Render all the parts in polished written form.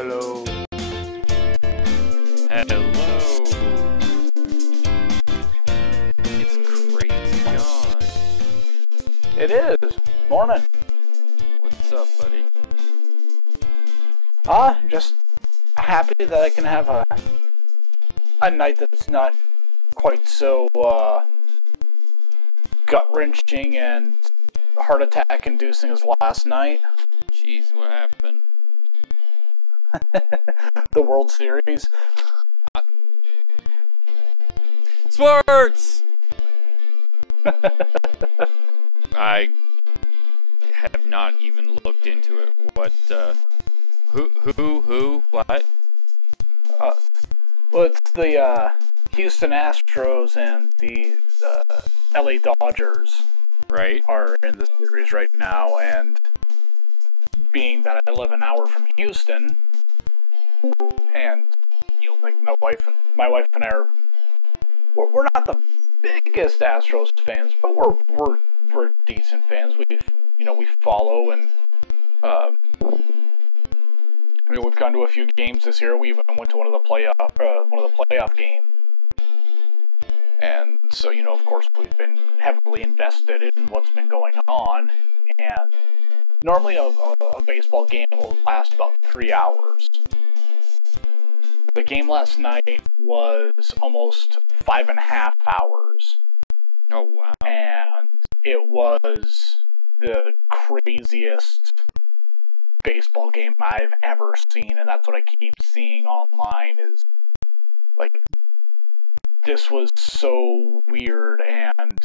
Hello. Hello. It's crazy gone. It is. Morning. What's up, buddy? Just happy that I can have a night that's not quite so gut-wrenching and heart attack inducing as last night. Jeez, what happened? The World Series. Sports! I have not even looked into it. What, who, what? Well, it's the Houston Astros and the LA Dodgers. Right. Are in the series right now, and being that I live an hour from Houston, and you know, like my wife and I are, we're not the biggest Astros fans, but we're decent fans. We follow, and we've gone to a few games this year. We even went to one of the playoff games. And so, of course, we've been heavily invested in what's been going on. And normally a baseball game will last about 3 hours. The game last night was almost 5.5 hours. Oh, wow. And it was the craziest baseball game I've ever seen. And that's what I keep seeing online is, like, this was so weird and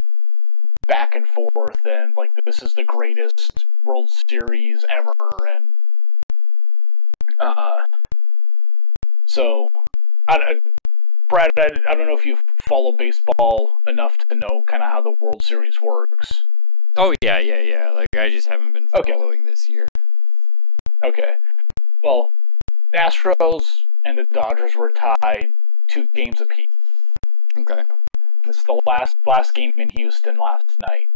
back and forth, and like this is the greatest World Series ever, and so Brad, I don't know if you follow baseball enough to know kind of how the World Series works. Oh yeah. Like I just haven't been following this year. Okay. Well, the Astros and the Dodgers were tied 2 games apiece. Okay. This is the last game in Houston last night.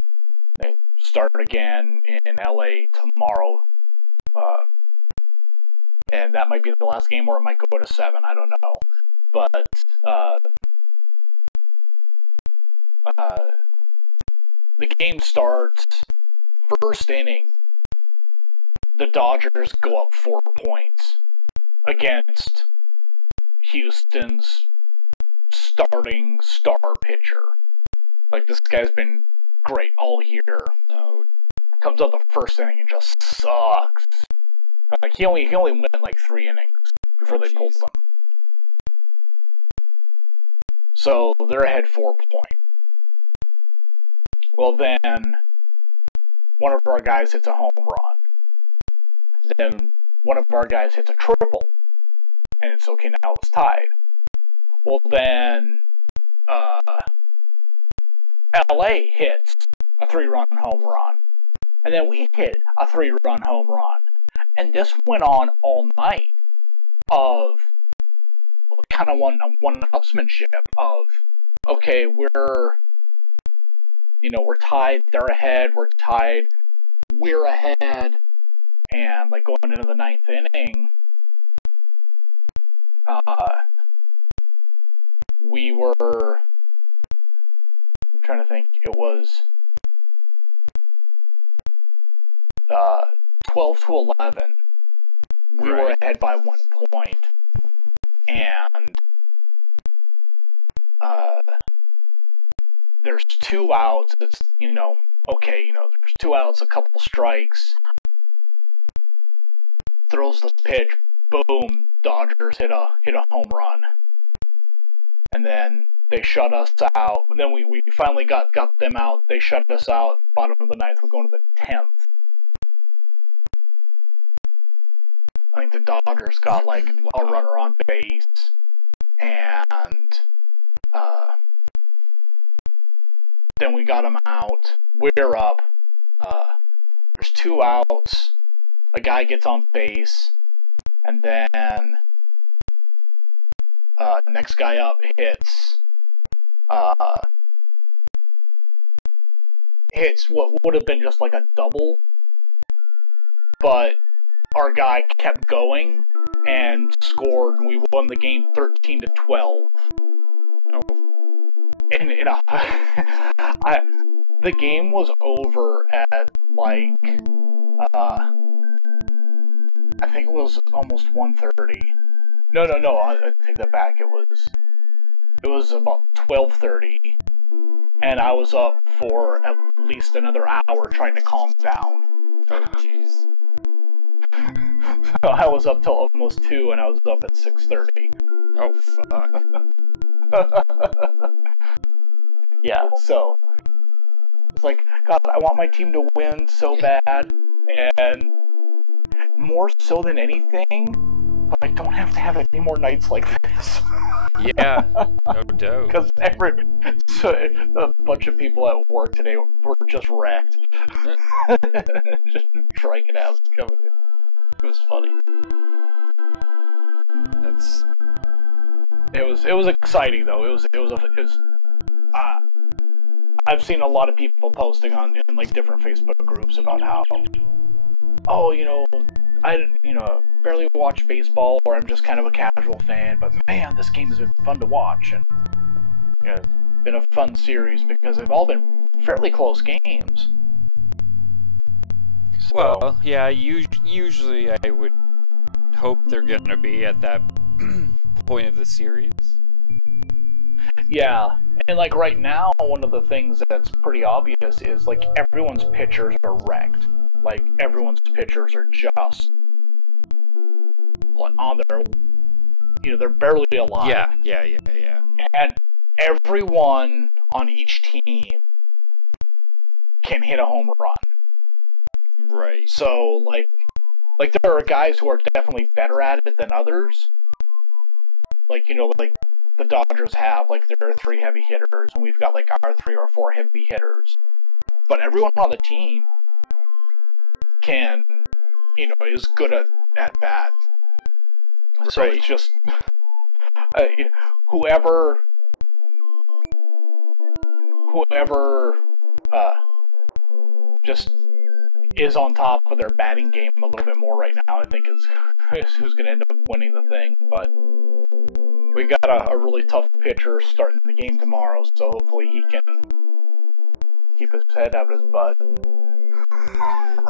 They start again in LA tomorrow. And that might be the last game, or it might go to 7. I don't know. But the game starts, first inning, the Dodgers go up 4 points against Houston's starting star pitcher. Like, this guy's been great all year. Oh. Comes out the first inning and just sucks. Like, he only went like 3 innings before they pulled him. So they're ahead 4 points. Well, then one of our guys hits a home run. Then one of our guys hits a triple, and it's okay. Now it's tied. Well, then LA hits a 3-run home run. And then we hit a 3-run home run. And this went on all night of kind of one-upsmanship of, okay, we're tied, they're ahead, we're tied, we're ahead. And like going into the 9th inning, we were, I'm trying to think, it was 12-11. We were ahead by 1 point. And there's 2 outs. It's, okay, there's 2 outs, a couple strikes. Throws the pitch, boom, Dodgers hit a home run. And then they shut us out. And then we finally got them out. They shut us out bottom of the 9th. We're going to the 10th. I think the Dodgers got like a runner on base, and then we got them out. We're up. There's 2 outs. A guy gets on base, and then next guy up hits what would have been just like a double, but our guy kept going and scored, and we won the game 13-12. Oh. And the game was over at like I think it was almost 1:30. No, I take that back. It was about 12:30, and I was up for at least another hour trying to calm down. Oh, jeez. So I was up till almost 2, and I was up at 6:30. Oh, fuck. Yeah, so it's like, God, I want my team to win so bad, and more so than anything, but I don't have to have any more nights like this. Yeah, no doubt. Because a bunch of people at work today were just wrecked. Just drinking ass coming in. It was funny. It was exciting though. I've seen a lot of people posting in like different Facebook groups about how, oh, I barely watch baseball, or I'm just kind of a casual fan, but man, this game has been fun to watch, and it's been a fun series because they've all been fairly close games. So, well, yeah, usually I would hope they're gonna be at that point of the series. Yeah, and like right now, one of the things that's pretty obvious is like everyone's pitchers are wrecked. Like everyone's pitchers are just on their, they're barely alive. Yeah. And everyone on each team can hit a home run. Right. So like there are guys who are definitely better at it than others. Like like the Dodgers have like their 3 heavy hitters, and we've got like our 3 or 4 heavy hitters. But everyone on the team can, is good at bat. Right. So it's just whoever just is on top of their batting game a little bit more right now, I think is who's going to end up winning the thing. But we got a really tough pitcher starting the game tomorrow, so hopefully he can keep his head out of his butt.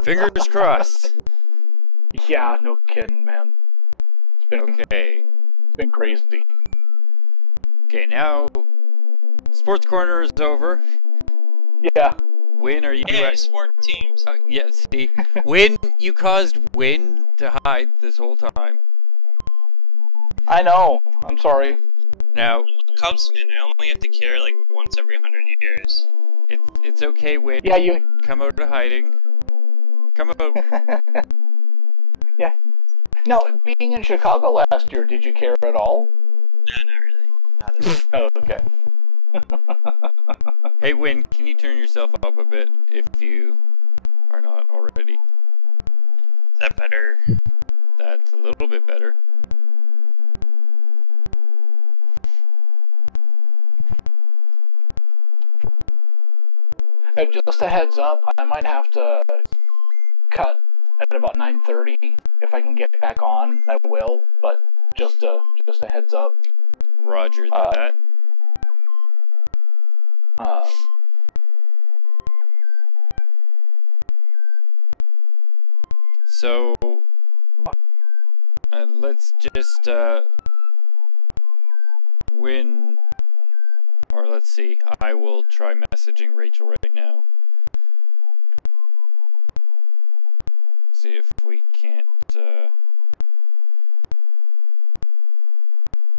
Fingers crossed. Yeah, no kidding, man. Okay. It's been crazy. Okay, now Sports Corner is over. Yeah. Wynn, are you at sport teams? Yeah, see. Wynn, you caused Wynn to hide this whole time. I know. I'm sorry. Now, Cubs fan, I only have to care like once every 100 years. It's okay, Wynn. Yeah, you come out of hiding. Come out. Yeah. Now, being in Chicago last year, did you care at all? No, not really. Not at all. Oh, okay. Hey, Wynn, can you turn yourself up a bit if you are not already? Is that better? That's a little bit better. Just a heads up, I might have to cut at about 9:30. If I can get back on, I will. But just a heads up. Roger that. So let's just Wynn, or let's see. I will try messaging Rachel right now. See if we can't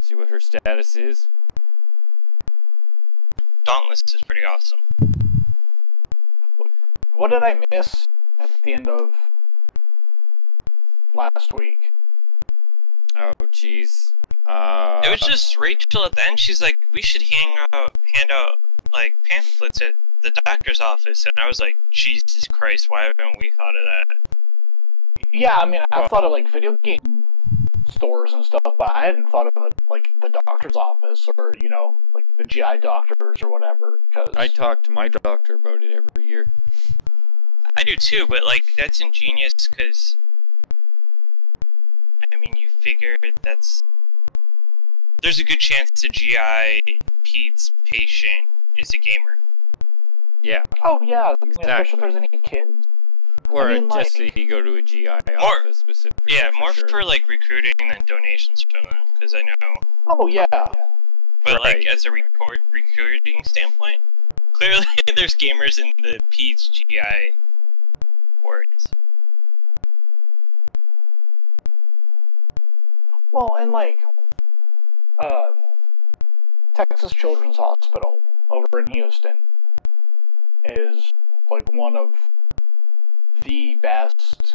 see what her status is. Dauntless is pretty awesome. What did I miss at the end of last week? Oh, jeez. It was just Rachel at the end. She's like, "We should hand out like pamphlets at the doctor's office," and I was like, "Jesus Christ, why haven't we thought of that?" Yeah, I mean, I thought of like video game stores and stuff, but I hadn't thought of like the doctor's office or like the GI doctors or whatever. Because I talk to my doctor about it every year. I do too, but like that's ingenious because I mean figure there's a good chance the GI peds patient is a gamer. Yeah. Oh yeah, Exactly. especially if there's any kids. Or I mean, just so like- you go to a GI office specifically. Yeah, for more sure. for like recruiting than donations from them, because I know. Oh yeah. But Right. like as a recruiting standpoint, clearly there's gamers in the peds GI wards. Well, and like, Texas Children's Hospital over in Houston is like one of the best,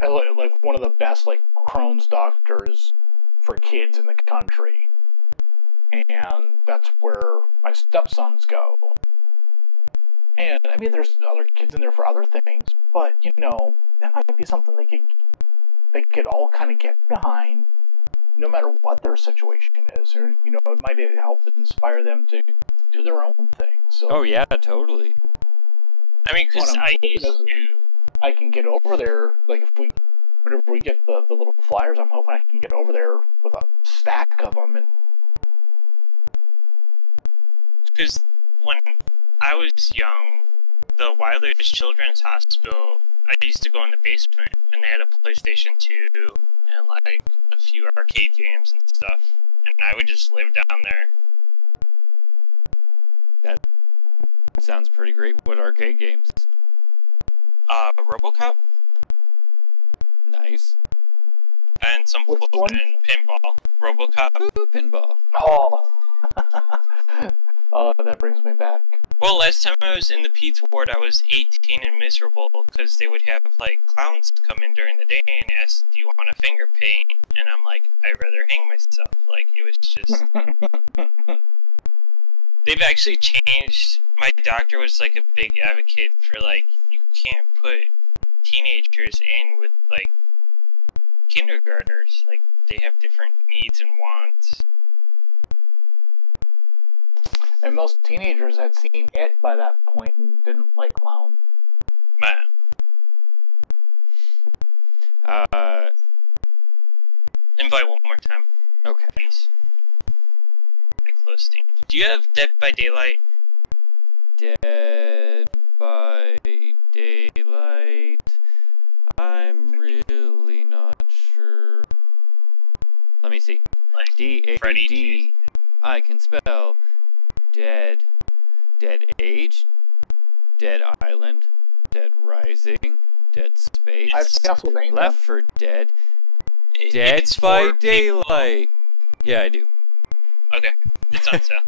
like one of the best like Crohn's doctors for kids in the country, and that's where my stepsons go. And I mean, there's other kids in there for other things, but you know, that might be something they could all kind of get behind, no matter what their situation is. Or you know, it might help inspire them to do their own thing. So, Oh yeah, totally. I mean, because What I'm I hoping used is- to. I can get over there. Like whenever we get the little flyers, I'm hoping I can get over there with a stack of them. And Because when I was young, the Wilder's Children's Hospital, I used to go in the basement, and they had a PlayStation 2 and like a few arcade games and stuff, and I would just live down there. That sounds pretty great. What arcade games? RoboCop Nice. and some Which one? and pinball. RoboCop. Ooh, pinball. oh, oh, that brings me back. Well, last time I was in the peds ward, I was 18 and miserable because they would have like clowns come in during the day and ask, "Do you want a finger paint?" And I'm like, "I'd rather hang myself." Like it was just. They've actually changed. My doctor was like a big advocate for like you can't put teenagers in with like kindergartners. Like they have different needs and wants. And most teenagers had seen it by that point and didn't like clowns. Man, invite one more time, Okay. please. I close Steam. Do you have Dead by Daylight? Dead by Daylight. I'm really not sure. Let me see. Like D-A-D. Freddy, Jason. I can spell Dead. Dead Age. Dead Island. Dead Rising. Dead Space. I have Castlevania. Left for Dead. It's Dead by for people- Daylight. Yeah, I do. Okay, it's on sale.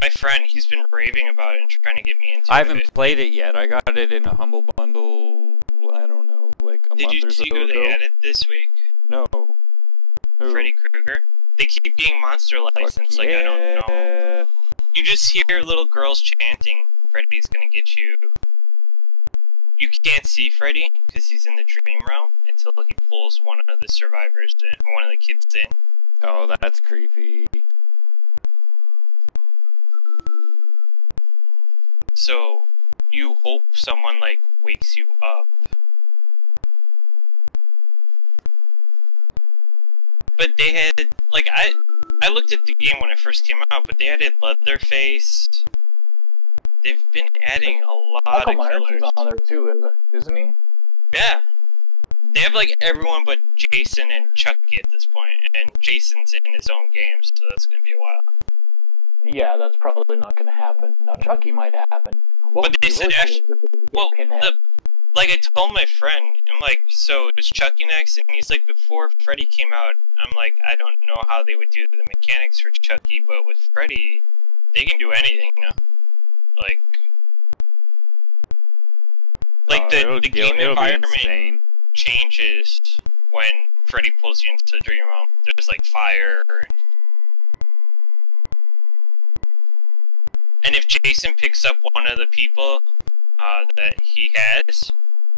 My friend, he's been raving about it and trying to get me into I it. haven't played it yet. I got it in a humble bundle, I don't know, like a Did month you or so see who ago. they added this week? No. Who? Freddy Krueger. They keep getting monster license. Like I don't know. Yeah. You just hear little girls chanting, "Freddy's gonna get you." You can't see Freddy because he's in the dream realm until he pulls one of the survivors in, or one of the kids in. Oh, that's creepy. So you hope someone like wakes you up. But they had like I looked at the game when it first came out, but they added Leatherface. They've been adding a lot Michael of Myers killers. is on there too, isn't he? Yeah. They have like everyone but Jason and Chucky at this point, and Jason's in his own game, so that's gonna be a while. Yeah, that's probably not going to happen. Now, Chucky might happen. What But would they be said really cool actually- is if they could get Well, Pinhead. like I told my friend, I'm like, so is Chucky next? And he's like, before Freddy came out, I'm like, I don't know how they would do the mechanics for Chucky, but with Freddy, they can do anything now. Like it'll the game be environment insane. changes when Freddy pulls you into the dream realm. There's like fire. And if Jason picks up one of the people that he has,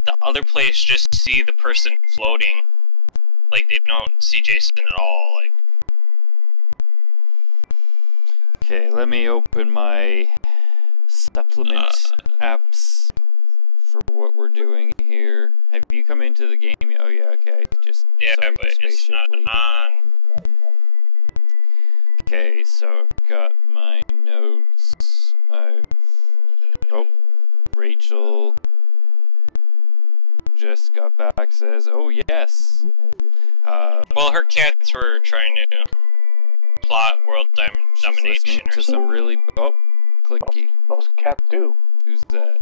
the other players just see the person floating. Like, they don't see Jason at all. Like, Okay, let me open my supplement apps for what we're doing here. Have you come into the game yet? Oh yeah, okay. Just Yeah, saw your but it's spaceship not leaving. on. Okay, so I've got my notes. Oh, Rachel just got back. Says, "Oh yes." Well, her cats were trying to plot world She's domination listening or to something. some really clicky. Most cats do. Who's that?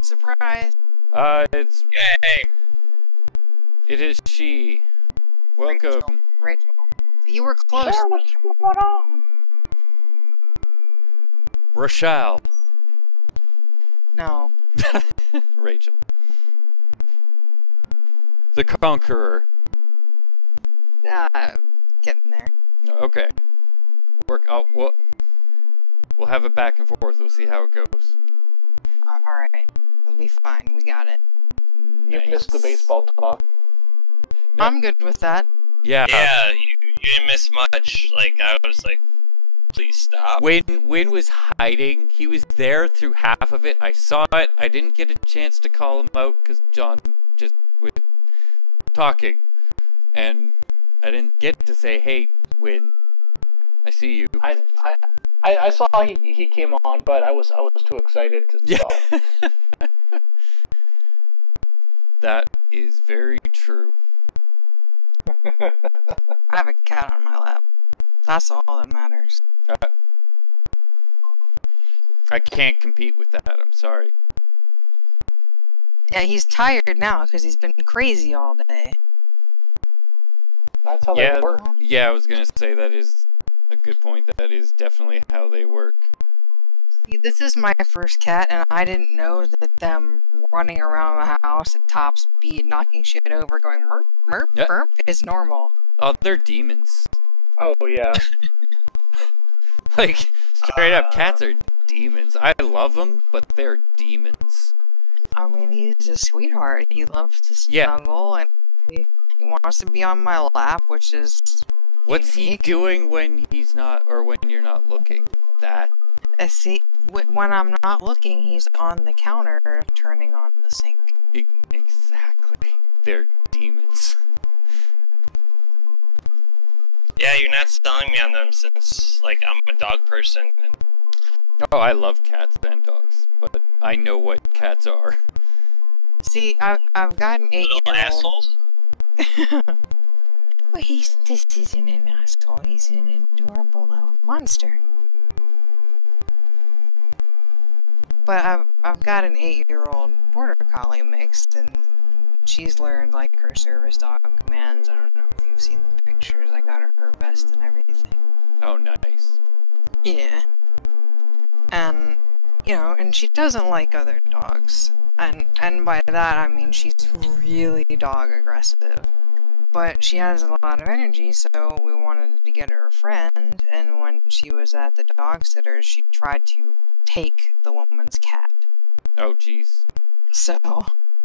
Surprise! Yay! It is she. Welcome. Rachel. You were close. Sarah, what's going on? Rochelle. No. Rachel. The Conqueror. Getting there. Okay. We'll have it back and forth. We'll see how it goes. Alright. It'll be fine. We got it. You Nice. missed the baseball talk. No. I'm good with that. Yeah. Yeah, you didn't miss much. Like, I was like, please stop. Wynn was hiding. He was there through half of it. I saw it. I didn't get a chance to call him out because John just was talking. And I didn't get to say, hey, Wynn, I see you. I saw he came on, but I was too excited to stop. That is very true. I have a cat on my lap. That's all that matters. I can't compete with that. I'm sorry. Yeah, he's tired now because he's been crazy all day. That's how Yeah, they work. yeah. I was gonna say that is a good point. That is definitely how they work. See, this is my first cat, and I didn't know that them running around the house at top speed, knocking shit over, going merp, merp, Yeah. merp, is normal. Oh, they're demons. Oh yeah. Like, straight up, cats are demons. I love them, but they're demons. I mean, he's a sweetheart. He loves to Yeah. snuggle, and he wants to be on my lap, which is What's he unique. doing when he's not, or when you're not looking? That. See, when I'm not looking, he's on the counter turning on the sink. Exactly. They're demons. Yeah, you're not selling me on them since, like, I'm a dog person. And Oh, I love cats and dogs, but I know what cats are. See, I've got an little 8-year-old. assholes. Well, this isn't an asshole. He's an adorable little monster. But I've got an 8-year-old border collie mix, and she's learned like her service dog commands. I don't know if you've seen the pictures. I got her vest and everything. Oh, nice. Yeah. And and she doesn't like other dogs. And by that I mean she's really dog aggressive. But she has a lot of energy, so we wanted to get her a friend, and when she was at the dog sitter, she tried to take the woman's cat. Oh, jeez. So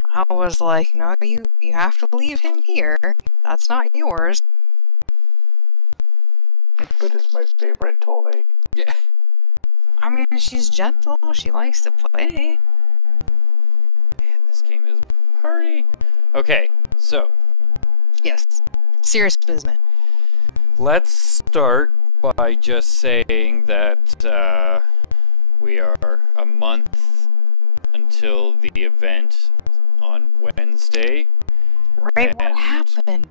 I was like, no, you have to leave him here. That's not yours. But it's my favorite toy. Yeah. I mean, she's gentle, she likes to play. Man, this game is a party. Okay, so Yes. Serious business. let's start by just saying that we are a month until the event on Wednesday. Right, what And happened?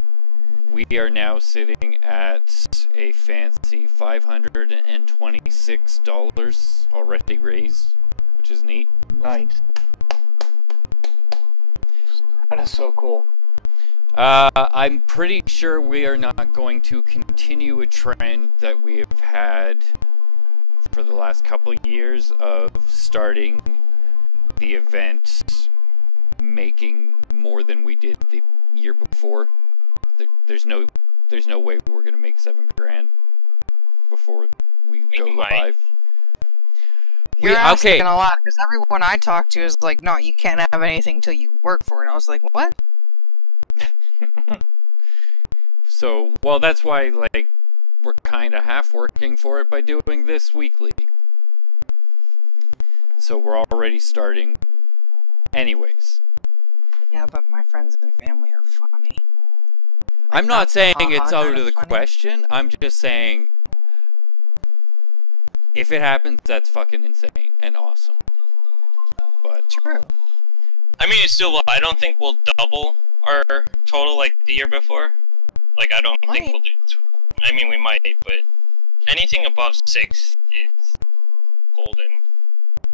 We are now sitting at a fancy $526 already raised, which is neat. Nice. That is so cool. I'm pretty sure we are not going to continue a trend that we have had for the last couple years of starting the event making more than we did the year before. There's no way we're gonna make $7,000 before we go We might. live. You're asking okay. a lot, because everyone I talk to is like, no, you can't have anything until you work for it. I was like, what? So, well, that's why, like, we're kind of half working for it by doing this weekly. So we're already starting Anyways. Yeah, but my friends and family are funny. I'm not saying it's out kind of the funny. question. I'm just saying, if it happens, that's fucking insane and awesome. But True. I mean, it's still. I don't think we'll double our total like the year before. Like, I don't think we'll do. I mean, we might, but anything above 6 is golden.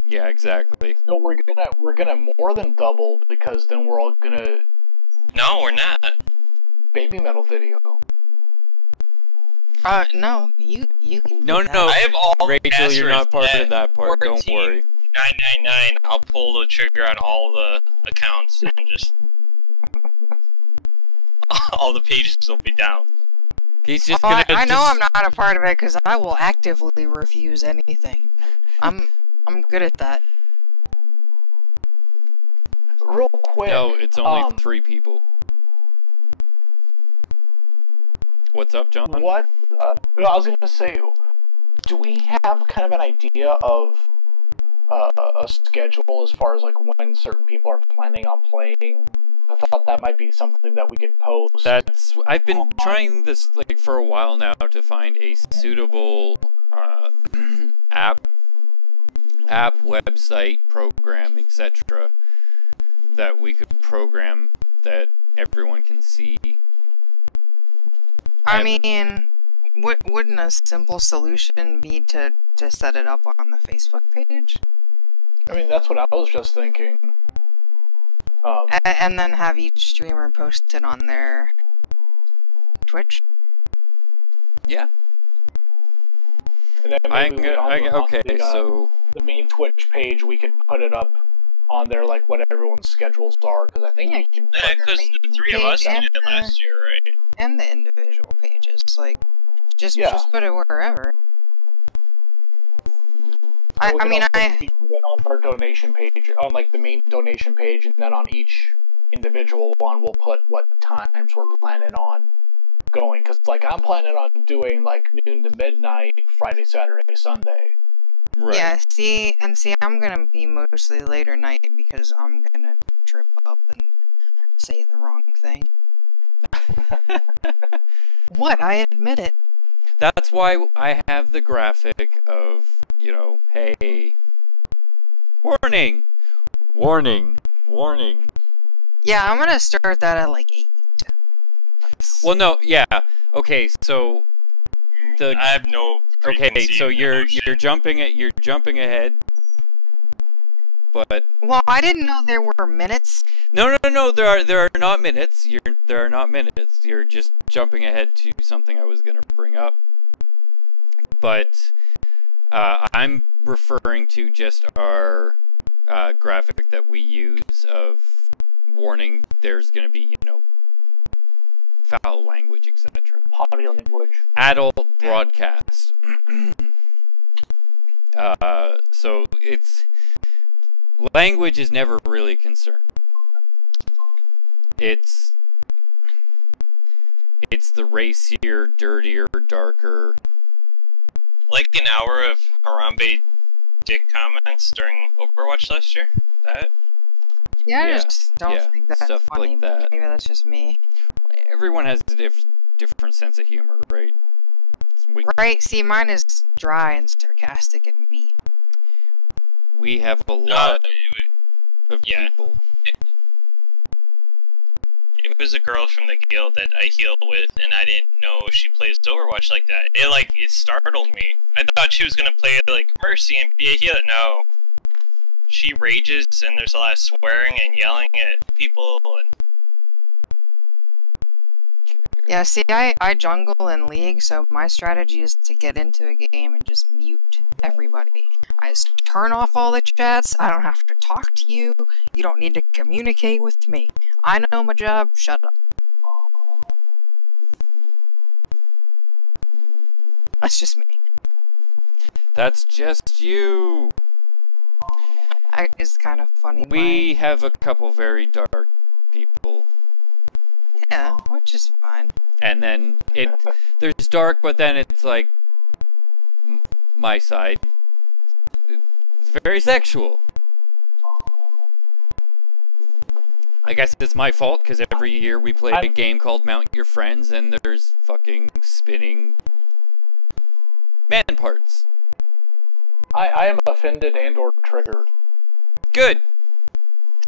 yeah, exactly. No, we're gonna more than double because then we're all gonna No, we're not. baby metal video. No, you can. No, do that. no. I have all Rachel, you're not part passwords of that part. Don't 14. worry. 999. I'll pull the trigger on all the accounts and just all the pages will be down. He's just Oh, gonna. I know I'm not a part of it because I will actively refuse anything. I'm good at that. Real quick. No, it's only 3 people. What's up, John? What? I was gonna say, do we have kind of an idea of a schedule as far as like when certain people are planning on playing? I thought that might be something that we could post. I've been online. trying this like for a while now to find a suitable app, website, program, etc. that we could program that everyone can see. I mean, wouldn't a simple solution be to set it up on the Facebook page? I mean, that's what I was just thinking. And then have each streamer post it on their Twitch? Yeah. And then maybe so the main Twitch page, we could put it up on there, like what everyone's schedules are, because I think Yeah, you can. Yeah, because the 3 of us And did it last year, right? And the individual pages, like, just put it wherever. I We mean, put it on our donation page, on like the main donation page, and then on each individual one, we'll put what times we're planning on going. Because like I'm planning on doing like noon to midnight, Friday, Saturday, Sunday. right. yeah, see, I'm gonna be mostly later night because I'm gonna trip up and say the wrong thing. What? I admit it. That's why I have the graphic of, you know, hey, warning, warning, warning. Yeah, I'm gonna start that at like 8. Well, no, yeah, okay, so I have no. okay, so you're jumping ahead, but Well, I didn't know there were minutes. no, there are not minutes. There are not minutes. You're just jumping ahead to something I was gonna bring up, but I'm referring to just our graphic that we use of warning. There's gonna be, you know, foul language, etc. Potty language. Adult broadcast. So it's language is never really a concern. It's the racier, dirtier, darker. Like an hour of Harambe dick comments during Overwatch last year. That. Yeah, I Yeah, just don't yeah, think that's stuff funny. like But that. maybe that's just me. Everyone has a different sense of humor, right? Right? See, mine is dry and sarcastic and mean. We have a lot of yeah. people. It was a girl from the guild that I heal with, and I didn't know she plays Overwatch like that. It startled me. I thought she was gonna play like Mercy and be a healer. No, she rages, and there's a lot of swearing and yelling at people. And Yeah, see, I jungle in League, so my strategy is to get into a game and just mute everybody. I just turn off all the chats, I don't have to talk to you, you don't need to communicate with me. I know my job, shut up. That's just me. That's just you. It's kind of funny. We have a couple very dark people. Yeah, which is fine. And then there's dark, but then it's like my side. It's very sexual. I guess it's my fault, because every year we play a game called Mount Your Friends, and there's fucking spinning man parts. I am offended and or triggered. Good.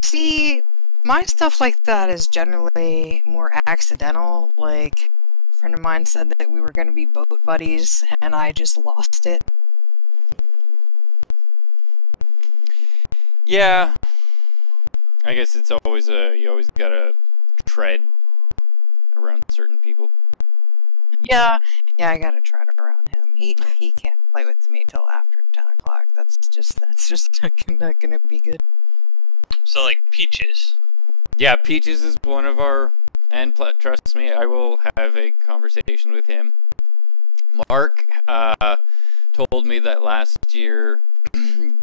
See, my stuff like that is generally more accidental. Like, a friend of mine said that we were going to be boat buddies, and I just lost it. Yeah. I guess it's always you always gotta tread around certain people. Yeah, I gotta tread around him. He can't play with me till after 10 o'clock. That's just not gonna be good. So like Peaches. Yeah, Peaches is one of our, and trust me, I will have a conversation with him. Mark told me that last year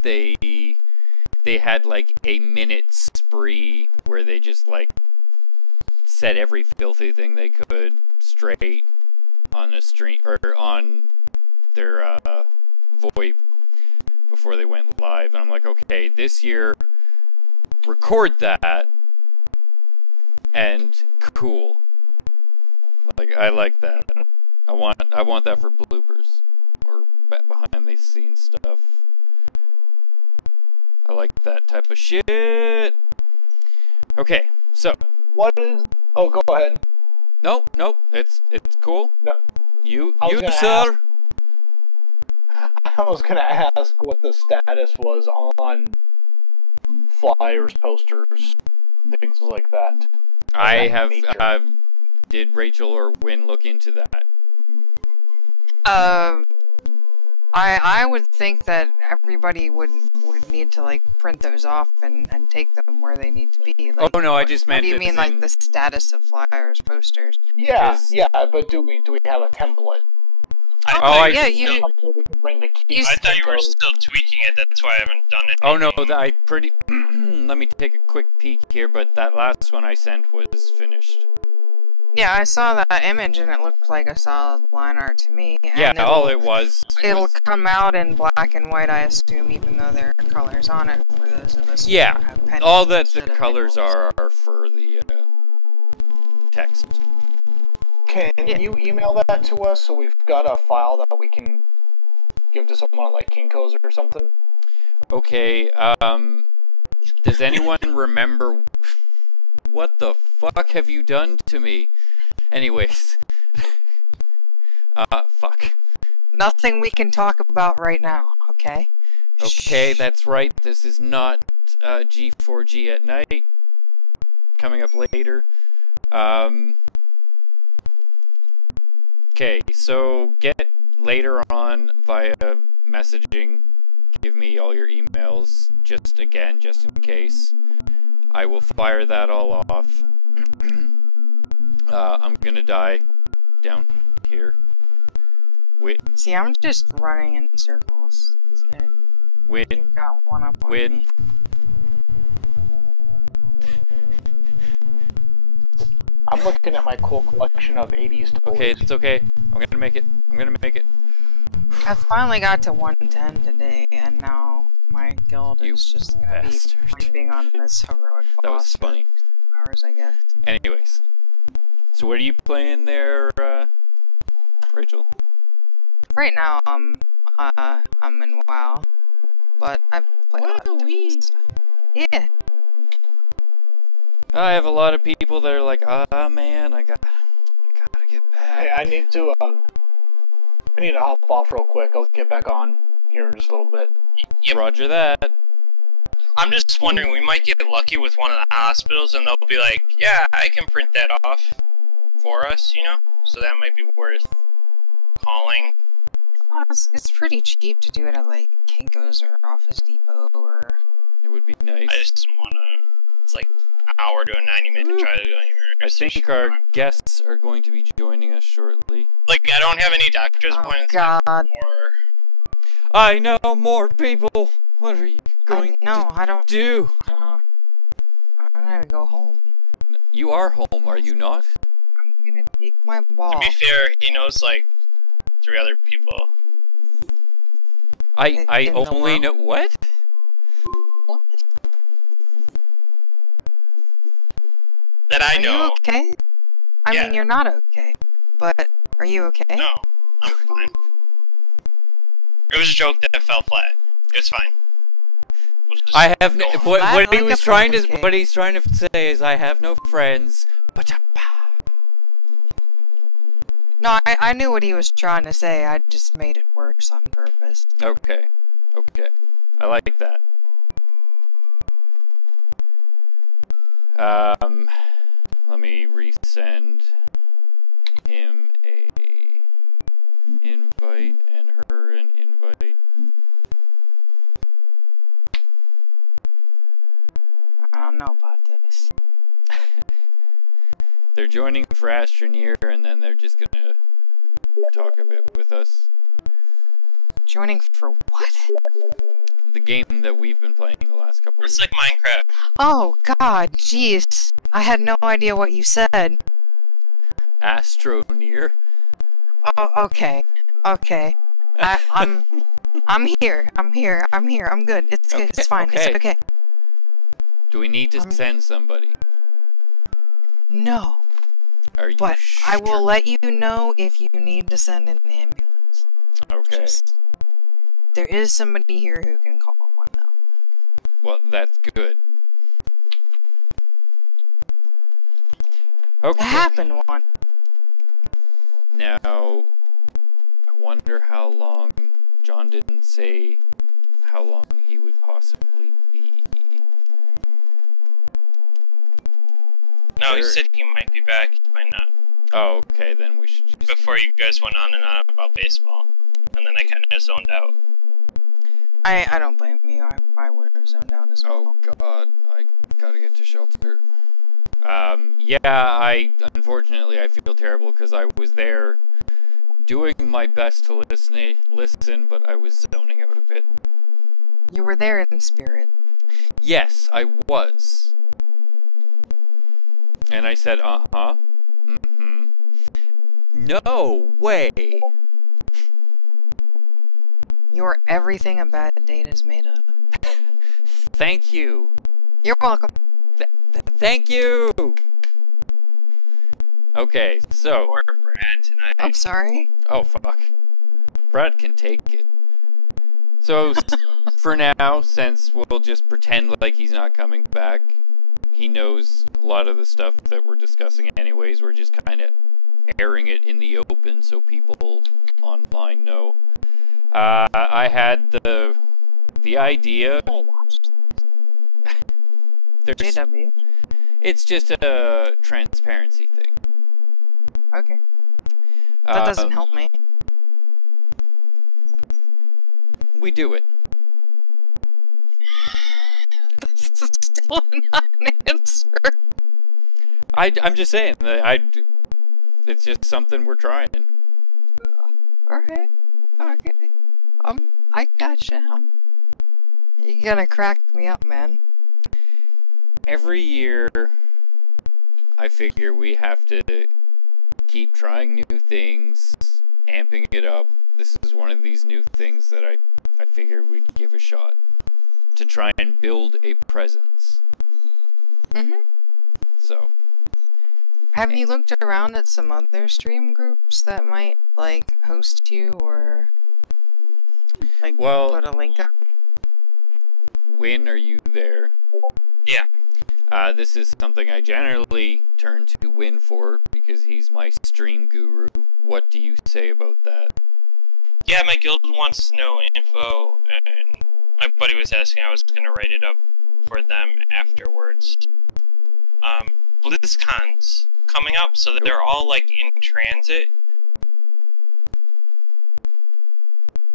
they had like a minute spree where they just like said every filthy thing they could straight on a stream or on their VoIP before they went live, and I'm like, okay, this year record that and cool. Like, I like that. I want that for bloopers or behind the scenes stuff. I like that type of shit. Okay, so What is? Oh, go ahead. nope, it's cool. No, You gonna sir. I was gonna ask what the status was on flyers, posters, things like that. I That have nature. did Rachel or Wynn look into that? I would think that everybody would need to like print those off and take them where they need to be. Like, Oh no, I just meant. what do you as mean, like in- the status of flyers, posters? Yeah, 'cause- yeah, but do we have a template? Yeah, you. Something we can bring the keys. I thought you were still tweaking it. That's why I haven't done it. Oh no, I pretty. Let me take a quick peek here, but that last one I sent was finished. Yeah, I saw that image and it looked like a solid line art to me. And Yeah, all it was. It'll come out in black and white, I assume, even though there are colors on it for those of us. Yeah, who have pennies all that the instead of colors nickels. are for the text. Can Yeah. you email that to us so we've got a file that we can give to someone like Kinko's or something? Okay, does anyone remember what the fuck have you done to me? Anyways. Fuck. Nothing we can talk about right now, okay? Okay, that's right. This is not G4G at night. Coming up later. Okay, so get later on via messaging. Give me all your emails, just in case. I will fire that all off. I'm gonna die down here. See, I'm just running in circles. So Win. you've got one up on Win. me. I'm looking at my cool collection of 80s toys. Okay, it's okay. I'm gonna make it. I'm gonna make it. I finally got to 110 today, and now my guild You is just gonna bastard. be being on this heroic boss That was funny. for 2 hours, I guess. Anyways. So what are you playing there, Rachel? Right now, I'm in WoW, but I've played a lot of different stuff. Yeah. I have a lot of people that are like, ah man, I gotta get back. Hey, I need to hop off real quick. I'll get back on here in just a little bit. Yep. Roger that. I'm just wondering, we might get lucky with one of the hospitals and they'll be like, yeah, I can print that off for us, you know? So that might be worth calling. It's pretty cheap to do it at like Kinko's or Office Depot or. It would be nice. I just don't want to. It's like an hour to a 90-minute try to go anywhere. I think our guests are going to be joining us shortly. Like, I don't have any doctor's Oh appointments. God! Or I know more people. What are you going I don't. to do? I'm gonna go home. You are home, are you not? I'm gonna take my to ball. be fair, he knows like 3 other people. I In the only world? know what? What? That I know. Are you okay? I mean, you're not okay, but are you okay? No, I'm fine. It was a joke that fell flat. It was fine. I have no, what he like was a trying to pumpkin what he's trying to say is I have no friends. No, I knew what he was trying to say. I just made it worse on purpose. Okay, okay, I like that. Let me resend him a invite and her an invite. I don't know about this. They're joining for Astroneer, and then they're just gonna talk a bit with us. Joining for what? The game that we've been playing the last couple of It's weeks. like Minecraft. Oh God, jeez. I had no idea what you said. Astroneer. Oh, okay, okay. I'm here. I'm here. I'm here. I'm good. It's good. It's fine. Okay. It's okay. Do we need to send somebody? No. Are you But sure? I will let you know if you need to send an ambulance. Okay. There is somebody here who can call one, though. Well, that's good. Okay. It happened one. Now, I wonder how long. John didn't say how long he would possibly be. No, he There- said he might be back. He might not. Oh, okay. Then we should just. Before you guys went on and on about baseball, and then I kind of zoned out. I don't blame you. I would have zoned out as well. Oh God, I gotta get to shelter. Yeah, unfortunately I feel terrible because I was there doing my best to listen, but I was zoning out a bit. You were there in spirit. Yes, I was. And I said, uh-huh. Mm-hmm. No way! You're everything a bad date is made of. Thank you. You're welcome. Thank you! Okay, so... Poor Brad tonight. I'm sorry. Oh, fuck. Brad can take it. So, for now, since we'll just pretend like he's not coming back, he knows a lot of the stuff that we're discussing anyways. We're just kind of airing it in the open so people online know. I had the idea. JW. It's just a transparency thing. Okay. That doesn't help me. We do it. This is still not an answer. I'm just saying that it's just something we're trying. Alright. Okay. I gotcha. You're gonna crack me up, man. Every year, I figure we have to keep trying new things, amping it up. This is one of these new things that I figured we'd give a shot to try and build a presence. Mm-hmm. So. Have you looked around at some other stream groups that might, like, host you or, like, put a link up? Wynn, are you there? Yeah. This is something I generally turn to Wynn for because he's my stream guru. What do you say about that? Yeah, my guild wants to know info, and my buddy was asking. I was gonna write it up for them afterwards. BlizzCon's coming up, so that they're all like in transit.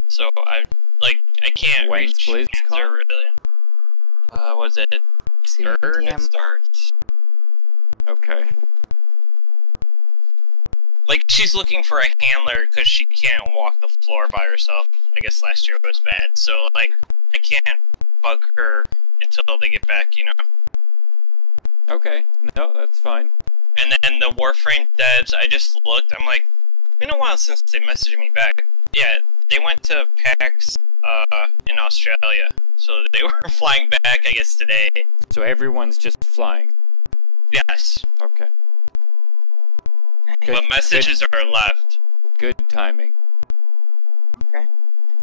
So I can't When's reach BlizzCon? answer, really. Was it third it starts? Okay. Like, she's looking for a handler because she can't walk the floor by herself. I guess last year was bad. So, like, I can't bug her until they get back, you know? Okay. No, that's fine. And then the Warframe devs, I just looked. I'm like, it's been a while since they messaged me back. Yeah, they went to PAX in Australia. So they were flying back, I guess, today. So everyone's just flying. Yes. Okay. But messages are left. Good timing. Okay.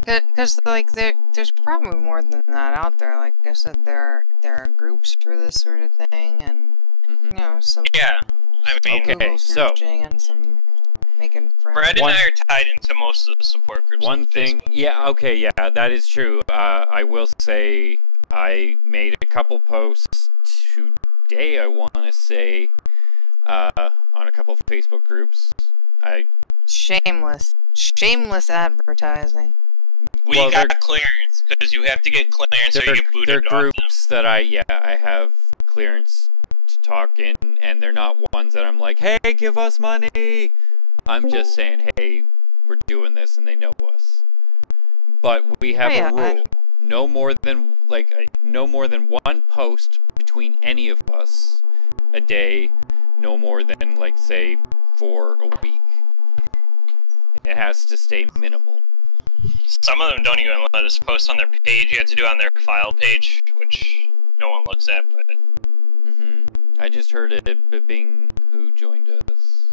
Because like there's probably more than that out there. Like I said, there are groups for this sort of thing, and you know some. Yeah. I mean, okay, Google so searching and some making friends. Brad and I are tied into most of the support groups. One thing, yeah, okay, yeah, that is true. I will say I made a couple posts today, I want to say, on a couple of Facebook groups. Shameless advertising. We got clearance, because you have to get clearance or you get booted off. They're groups that I have clearance to talk in, and they're not ones that I'm like, hey, give us money. I'm just saying, hey, we're doing this, and they know us. But we have a rule: no more than one post between any of us a day, no more than like say 4 a week. It has to stay minimal. Some of them don't even let us post on their page. You have to do it on their file page, which no one looks at. But I just heard a bipping. Who joined us?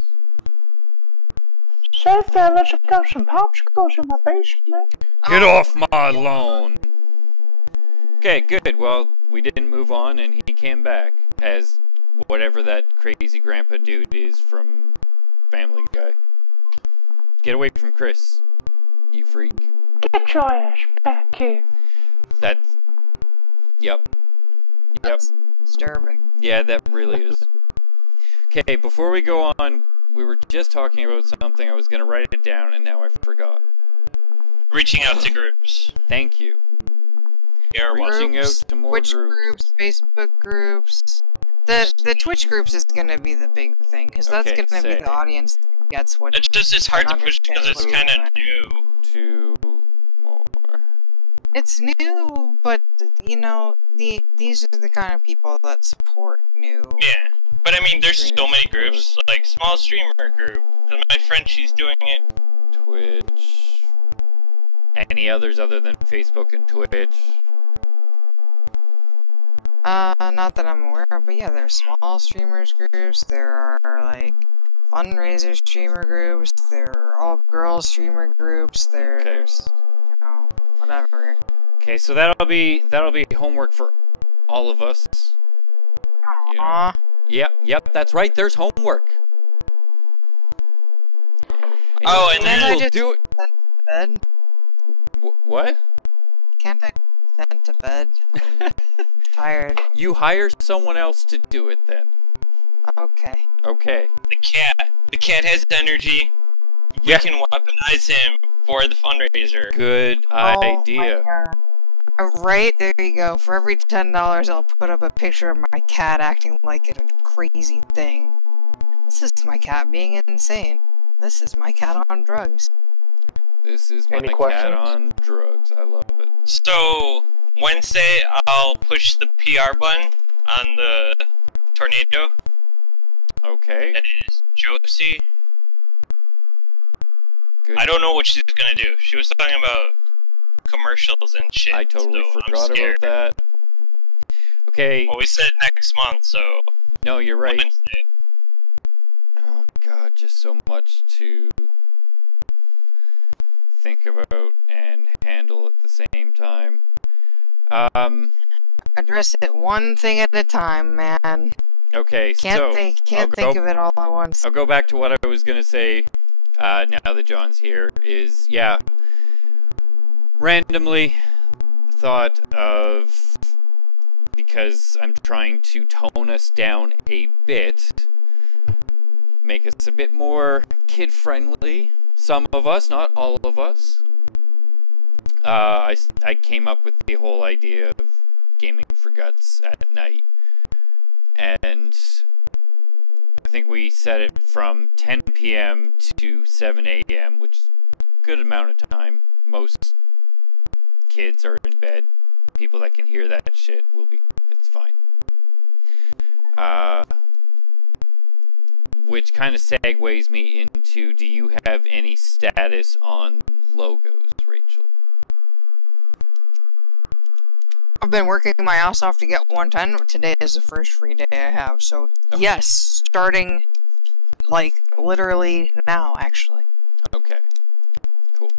Chef, let's go some popsicles in my basement. Get off my lawn! Okay, good. Well, we didn't move on, and he came back as whatever that crazy grandpa dude is from Family Guy. Get away from Chris, you freak. Get your ass back here. That's... Yep. That's disturbing. Yeah, that really is. Okay, before we go on, we were just talking about something. I was going to write it down, and now I forgot. Reaching out to groups. Thank you. Reaching out to more Twitch groups, Facebook groups. The Twitch groups is going to be the big thing, because that's going to be the audience that gets what... It's hard to push because it's kind of new. 2 more. It's new, but, you know, these are the kind of people that support new... Yeah. But I mean, there's so many groups, like small streamer group. Cause my friend, she's doing it. Twitch. Any others other than Facebook and Twitch? Not that I'm aware of, but yeah, there's small streamers groups. There are like fundraiser streamer groups. There are all girls streamer groups. There's you know, whatever. Okay, so that'll be homework for all of us. You know? Yep, that's right. There's homework. And then I just do it. Sent to bed. What? Can't I be sent to bed? I'm tired. You hire someone else to do it then. Okay. Okay. The cat has energy. Yeah. We can weaponize him for the fundraiser. Good idea. Right, there you go. For every $10, I'll put up a picture of my cat acting like a crazy thing. This is my cat being insane. This is my cat on drugs. This is my cat on drugs. I love it. So, Wednesday, I'll push the PR button on the tornado. Okay. That is Josie. Good. I don't know what she's gonna do. She was talking about commercials and shit. I totally so forgot about that. Okay. Well, we said next month, so... No, you're right. Wednesday. Oh god, just so much to think about and handle at the same time. Address it one thing at a time, man. Okay, can't think of it all at once. I'll go back to what I was gonna say now that John's here. Is randomly thought of, because I'm trying to tone us down a bit, make us a bit more kid-friendly. Some of us, not all of us. I came up with the whole idea of Gaming4Guts at night. And I think we set it from 10 p.m. to 7 a.m., which is a good amount of time. Most kids are in bed. People that can hear that shit will be... It's fine. Which kind of segues me into, do you have any status on logos, Rachel? I've been working my ass off to get 110. Today is the first free day I have, so yes, starting like literally now, actually. Okay. Cool.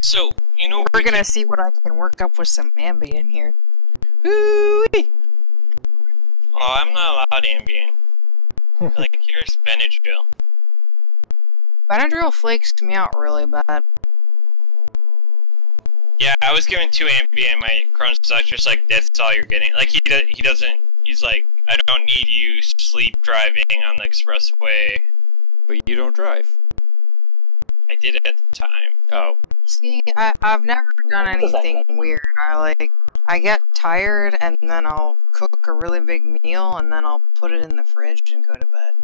So, you know, We're gonna see what I can work up with some Ambien here. Hoo-wee! Oh, I'm not allowed Ambien. Like, here's Benadryl. Benadryl flakes me out really bad. Yeah, I was given 2 Ambien. My Crohn's doctor's like, that's all you're getting. Like, he doesn't. He's like, I don't need you sleep driving on the expressway. But you don't drive. I did it at the time. Oh. See, I've never done anything weird. I get tired and then I'll cook a really big meal and then I'll put it in the fridge and go to bed.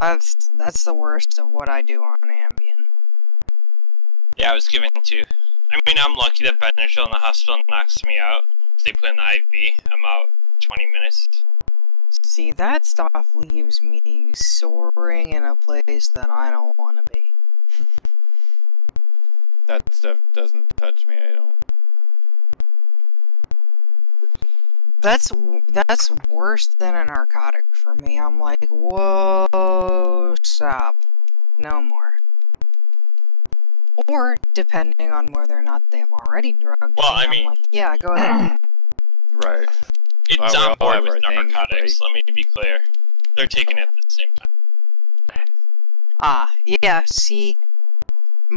That's the worst of what I do on Ambien. Yeah, I was given 2. I mean, I'm lucky that Benadryl in the hospital knocks me out. If they put in the IV, I'm out 20 minutes. See, that stuff leaves me soaring in a place that I don't want to be. That stuff doesn't touch me, I don't. That's worse than a narcotic for me. I'm like, whoa, stop. No more. Or, depending on whether or not they've already drugged Well, me, I mean... I'm like, yeah, go ahead. Right. It's Well, we on all board have with our things, narcotics, right? let me be clear. They're taking it at the same time. Ah, yeah, see,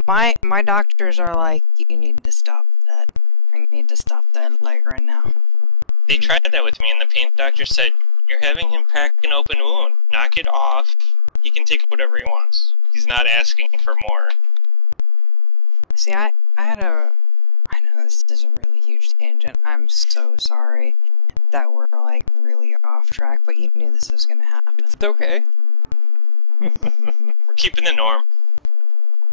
my doctors are like, you need to stop that. I need to stop that, like, right now. They tried that with me, and the pain doctor said, you're having him pack an open wound. Knock it off. He can take whatever he wants. He's not asking for more. See, I know this is a really huge tangent. I'm so sorry that we're, like, really off track, but you knew this was gonna happen. It's okay. We're keeping the norm.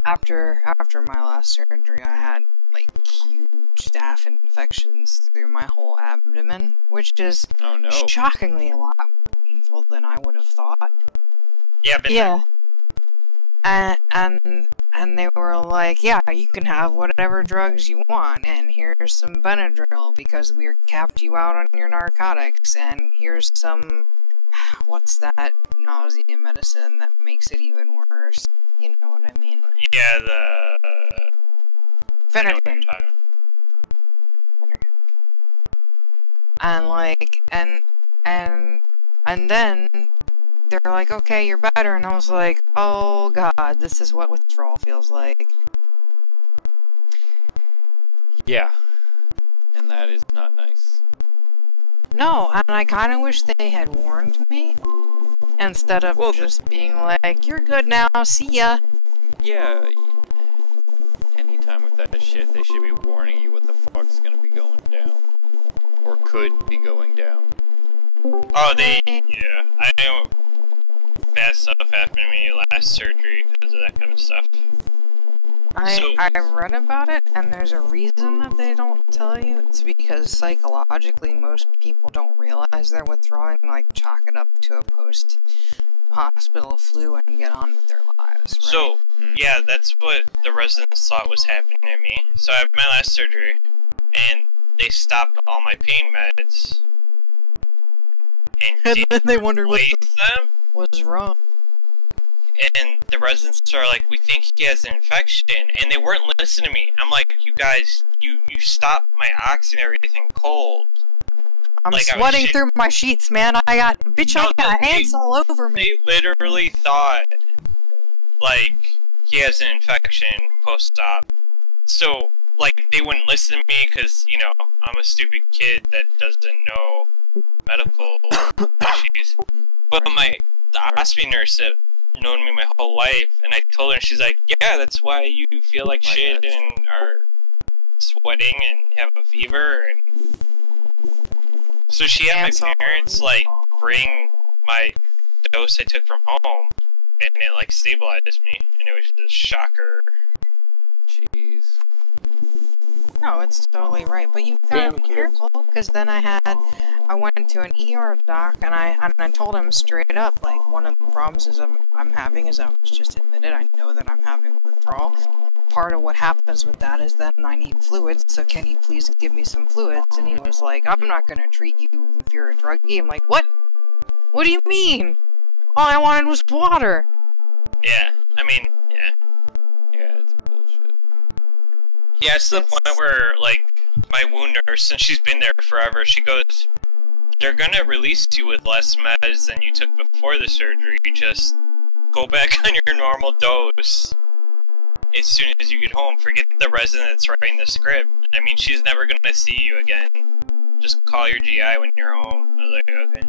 After my last surgery, I had, like, huge staph infections through my whole abdomen, which is Oh no. shockingly a lot more painful than I would have thought. Yeah, but Yeah. And they were like, yeah, you can have whatever drugs you want, and here's some Benadryl because we capped you out on your narcotics, and here's some, what's that nausea medicine that makes it even worse? You know what I mean. yeah, the... Phenergan. And like, and then they're like, okay, you're better, and I was like, oh god, this is what withdrawal feels like. Yeah. And that is not nice. No, and I kind of wish they had warned me instead of Well, just being like, you're good now, see ya. Yeah. Anytime with that shit, they should be warning you what the fuck's gonna be going down. Or could be going down. Oh, yeah. I know bad stuff happened to me last surgery because of that kind of stuff. I read about it, and there's a reason that they don't tell you. It's because psychologically, most people don't realize they're withdrawing, like chalk it up to a post-hospital flu and get on with their lives, right? So, yeah, that's what the residents thought was happening to me. So I had my last surgery, and they stopped all my pain meds. And then they wondered what them. was wrong. And the residents are like, we think he has an infection, and they weren't listening to me. I'm like, you guys, you stopped my oxygen and everything cold. I'm like, sweating through my sheets, man. I got ants all over me. They literally thought, like, he has an infection post-op. So, like, they wouldn't listen to me because, you know, I'm a stupid kid that doesn't know medical issues. But the ostomy nurse that known me my whole life, and I told her, and she's like, yeah, that's why you feel like shit and are sweating and have a fever. And so she had my parents like bring my dose I took from home, and it like stabilized me, and it was just a shocker. Jeez. No, it's totally right, but you gotta be careful, because then I went to an ER doc, and I told him straight up, like, one of the problems I'm having is I was just admitted, I know that I'm having withdrawal. Part of what happens with that is then I need fluids, so can you please give me some fluids? And he was like, I'm not gonna treat you if you're a druggie. I'm like, what? What do you mean? All I wanted was water! Yeah, I mean, yeah. Yeah, it's bullshit. Yeah, it's to the point where, like, my wound nurse, since she's been there forever, she goes, they're gonna release you with less meds than you took before the surgery. Just go back on your normal dose as soon as you get home. Forget the resident that's writing the script. I mean, she's never gonna see you again. Just call your GI when you're home. I was like, okay.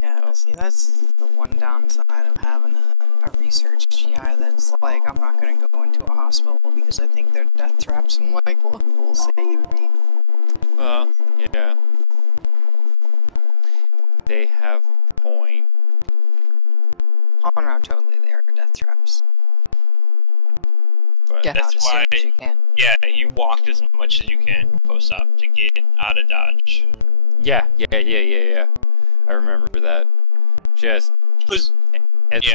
Yeah, see, that's the one downside of having a research GI that's like, I'm not gonna go into a hospital because I think they're death traps. I'm like, well, who will save me? Well, yeah. They have a point. Oh no, totally, they are death traps. But Get out as soon as you can. Yeah, you walk as much as you can post-op to get out of Dodge. yeah. I remember that. Just as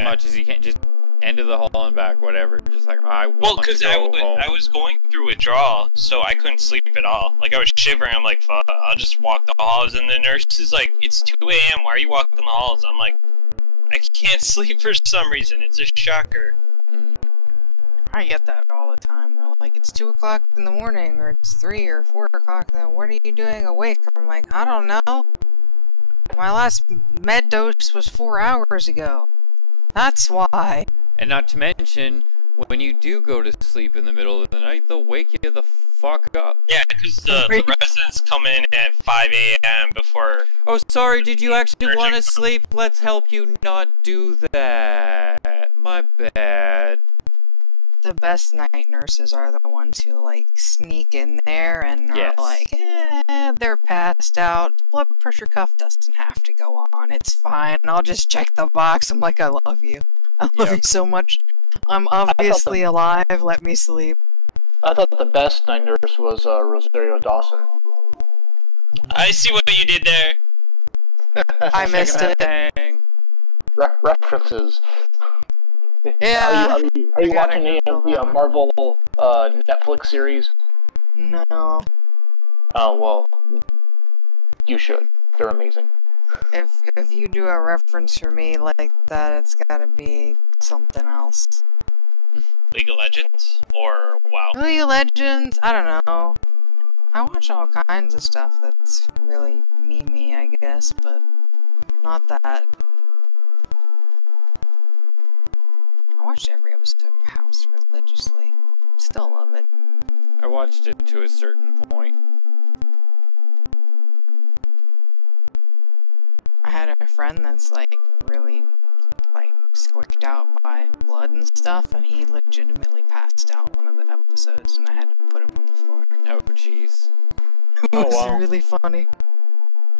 much as you can, just end of the hall and back, whatever. Just like, I want to go home. I was going through withdrawal, so I couldn't sleep at all. Like, I was shivering. I'm like, fuck, I'll just walk the halls. And the nurse is like, it's 2 AM. Why are you walking the halls? I'm like, I can't sleep for some reason. It's a shocker. I get that all the time. They're like, it's 2 o'clock in the morning, or it's 3 or 4 o'clock. What are you doing awake? I'm like, I don't know. My last med dose was 4 hours ago. That's why. And not to mention, when you do go to sleep in the middle of the night, they'll wake you the fuck up. Yeah, because the residents come in at 5 AM before... Oh, sorry, did you actually want to sleep? Let's help you not do that. My bad. The best night nurses are the ones who, like, sneak in there and are like, they're passed out. The blood pressure cuff doesn't have to go on. It's fine. I'll just check the box. I'm like, I love you. I love you so much. I'm obviously alive. Let me sleep. I thought the best night nurse was Rosario Dawson. I see what you did there. I missed it. References. Yeah. Are you watching any of the Marvel Netflix series? No. Oh well, you should. They're amazing. If you do a reference for me like that, it's gotta be something else. League of Legends or WoW? League of Legends. I don't know. I watch all kinds of stuff that's really memey, I guess, but not that. I watched every episode of House religiously. Still love it. I watched it to a certain point. I had a friend that's like really like squished out by blood and stuff, and he legitimately passed out one of the episodes, and I had to put him on the floor. Oh jeez. It was really funny.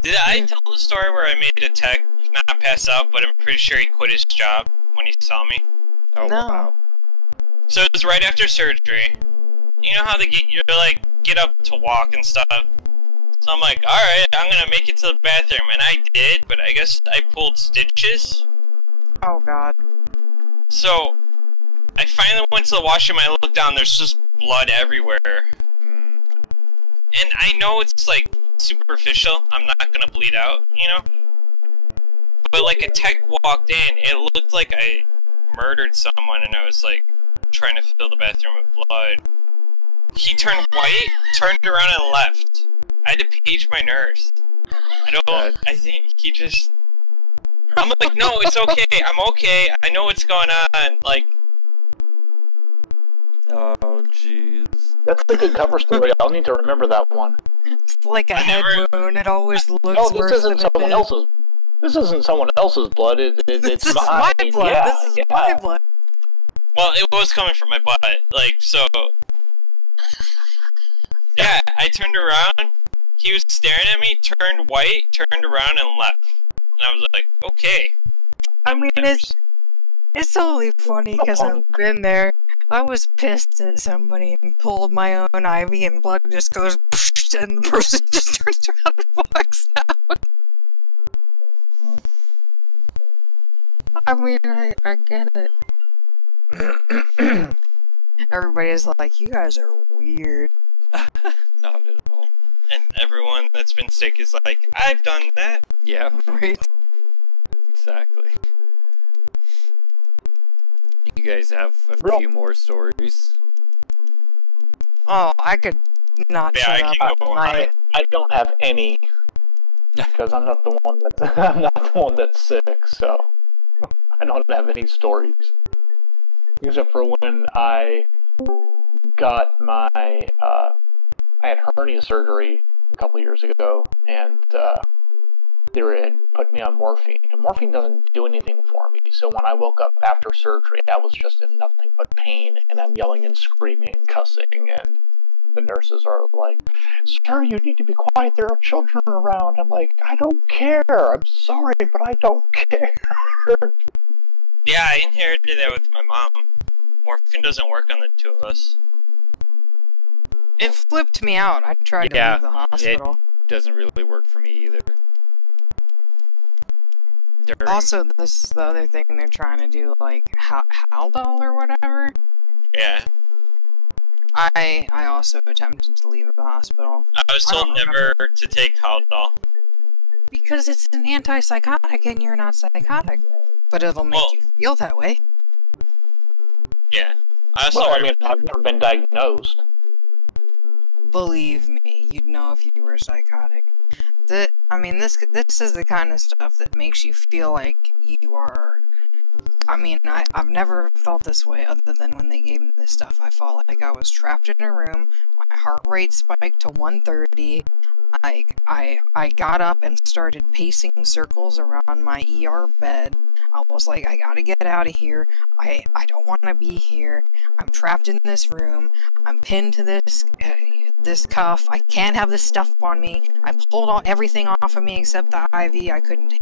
Did I tell the story where I made a tech not pass out, but I'm pretty sure he quit his job when he saw me? Oh wow. So it was right after surgery. You know how they get up to walk and stuff. So I'm like, alright, I'm gonna make it to the bathroom. And I did, but I guess I pulled stitches. Oh god. So I finally went to the washroom, I looked down, there's just blood everywhere. And I know it's like superficial, I'm not gonna bleed out, you know? But like a tech walked in, it looked like I murdered someone and I was like trying to fill the bathroom with blood. He turned white, turned around and left. I had to page my nurse. I think he just... I'm like, no, it's okay, I'm okay, I know what's going on, like... Oh jeez. That's a good cover story, I'll need to remember that one. It's like a head wound, it always looks no, this worse isn't than someone else's. This isn't someone else's blood, it's my blood, yeah, this is my blood. Well, it was coming from my butt, like, so... Yeah, I turned around, he was staring at me, turned white, turned around and left. And I was like, okay. I mean, it's totally funny because I've been there, I was pissed at somebody and pulled my own IV and blood just goes and the person just turns around and walks out. I mean, I get it. Everybody's like, you guys are weird. Not at all. And everyone that's been sick is like, I've done that. Yeah, Right? exactly. You guys have a few more stories. Oh, I could not Yeah, shut I up can all go night. I don't have any because I'm not the one that's I'm not the one that's sick, so I don't have any stories. Except for when I got my I had hernia surgery a couple years ago, and they had put me on morphine. And morphine doesn't do anything for me. So when I woke up after surgery, I was just in nothing but pain, and I'm yelling and screaming and cussing, and the nurses are like, "Sir, you need to be quiet. There are children around." I'm like, "I don't care. I'm sorry, but I don't care." Yeah, I inherited that with my mom. Morphine doesn't work on the two of us. It flipped me out. I tried to leave the hospital. It doesn't really work for me either. Also, this is the other thing they're trying to do, like Haldol or whatever. Yeah. I also attempted to leave the hospital. I was told never to take Haldol. Because it's an antipsychotic and you're not psychotic. But it'll make you feel that way. Yeah. I also Well, I mean, I've never been diagnosed. Believe me, you'd know if you were psychotic. I mean, this is the kind of stuff that makes you feel like you are... I mean, I've never felt this way other than when they gave me this stuff. I felt like I was trapped in a room, my heart rate spiked to 130, I got up and started pacing circles around my ER bed. I was like, I gotta get out of here. I don't want to be here. I'm trapped in this room. I'm pinned to this cuff. I can't have this stuff on me. I pulled everything off of me except the IV. I couldn't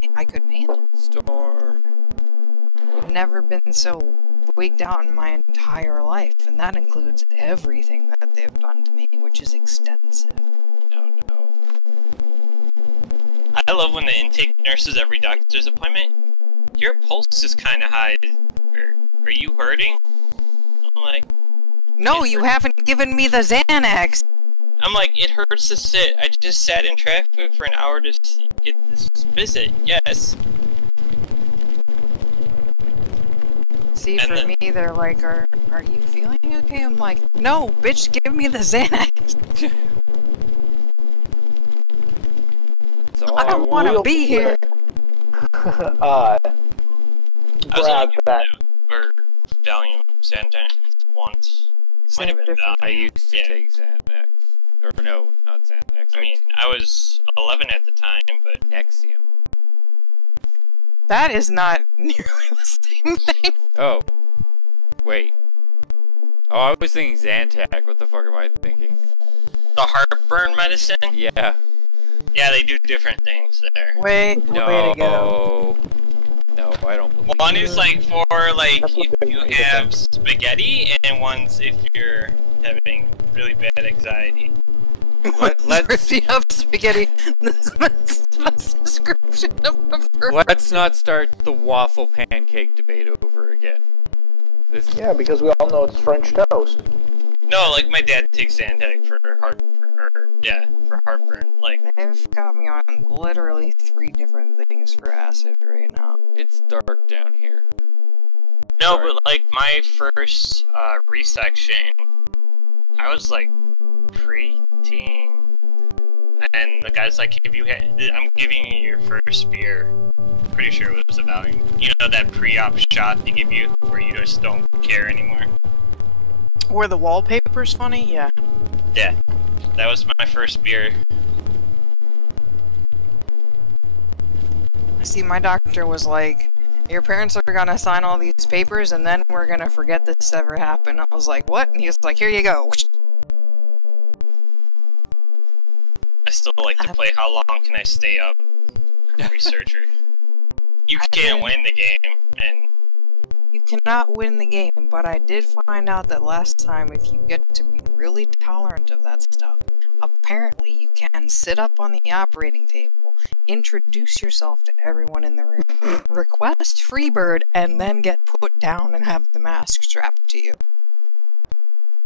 handle. Storm. Never been so wigged out in my entire life, and that includes everything that they've done to me, which is extensive. No. I love when the intake nurses every doctor's appointment. Your pulse is kind of high. Are you hurting? I'm like, no, you haven't given me the Xanax. I'm like, it hurts to sit. I just sat in traffic for an hour to get this visit. Yes. See, for me, they're like, are you feeling okay? I'm like, no, bitch, give me the Xanax. I don't want to be here. Grab that. Or Valium, Xanax once. Might have been Valium. I used to take Xanax. Or no, not Xanax. I mean, I was 11 at the time, but... Nexium. That is not nearly the same thing. Oh. Wait. Oh, I was thinking Zantac. What the fuck am I thinking? The heartburn medicine? Yeah. Yeah, they do different things there. Way to go. No, I don't believe One is like for like if you have them. spaghetti, and one's if you're having really bad anxiety. Let's up spaghetti. Description of let's not start the waffle pancake debate over again. Yeah, because we all know it's French toast. No, like my dad takes Zantac for heartburn. Like they've got me on literally 3 different things for acid right now. It's dark down here. No, but like my first resection, I was like preteen, and the guy's like, I'm giving you your first beer. Pretty sure it was a Valium. You know that pre-op shot they give you where you just don't care anymore. Were the wallpapers funny? Yeah. Yeah, that was my first beer. See, my doctor was like, your parents are gonna sign all these papers and then we're gonna forget this ever happened. I was like, what? And he was like, here you go. I still like to play How Long Can I Stay Up? Pre-surgery. You can't win the game, and You cannot win the game, but I did find out that last time if you get to be really tolerant of that stuff, apparently you can sit up on the operating table, introduce yourself to everyone in the room, request Freebird, and then get put down and have the mask strapped to you.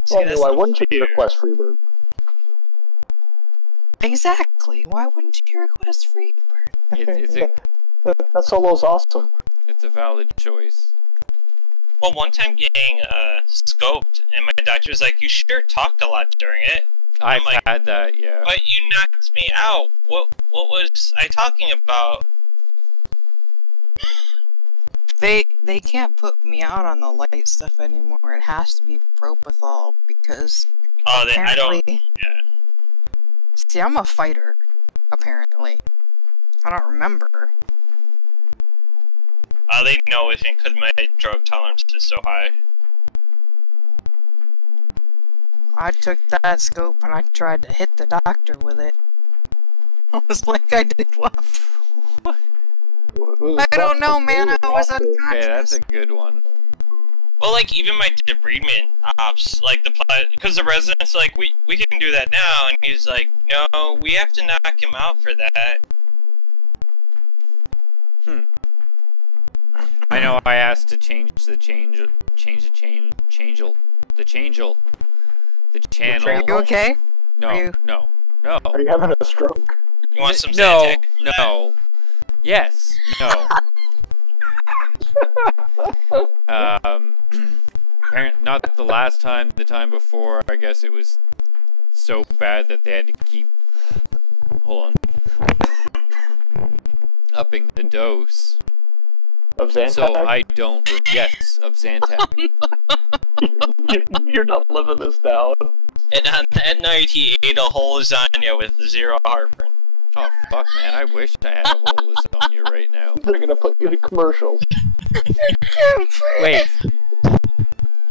Well, why wouldn't you request Freebird? Exactly. Why wouldn't you request Freebird? That solo's awesome. It's a valid choice. Well, one time getting scoped, and my doctor was like, "You sure talked a lot during it." I've had that, yeah. But you knocked me out. What was I talking about? They can't put me out on the light stuff anymore. It has to be propofol because I don't. Yeah. See, I'm a fighter, apparently. I don't remember. They know if it because my drug tolerance is so high. I took that scope and I tried to hit the doctor with it. I was like, I did what? I don't know, man. I was unconscious. Okay, that's a good one. Well, like, even my debridement ops, like, because the resident's like, we can do that now, and he's like, no, we have to knock him out for that. I know I asked to change the channel. Are you okay? No, no. Are you having a stroke? You want some No, Zantac? no. Yes, no. Not the last time, the time before, I guess it was so bad that they had to keep, hold on, upping the dose. Of Zantac? So I don't, yes, of Zantac. You're not living this down. And at night he ate a whole lasagna with 0 heartburn. Oh, fuck, man, I wish I had a whole lasagna right now. They're gonna put you in commercials. Wait.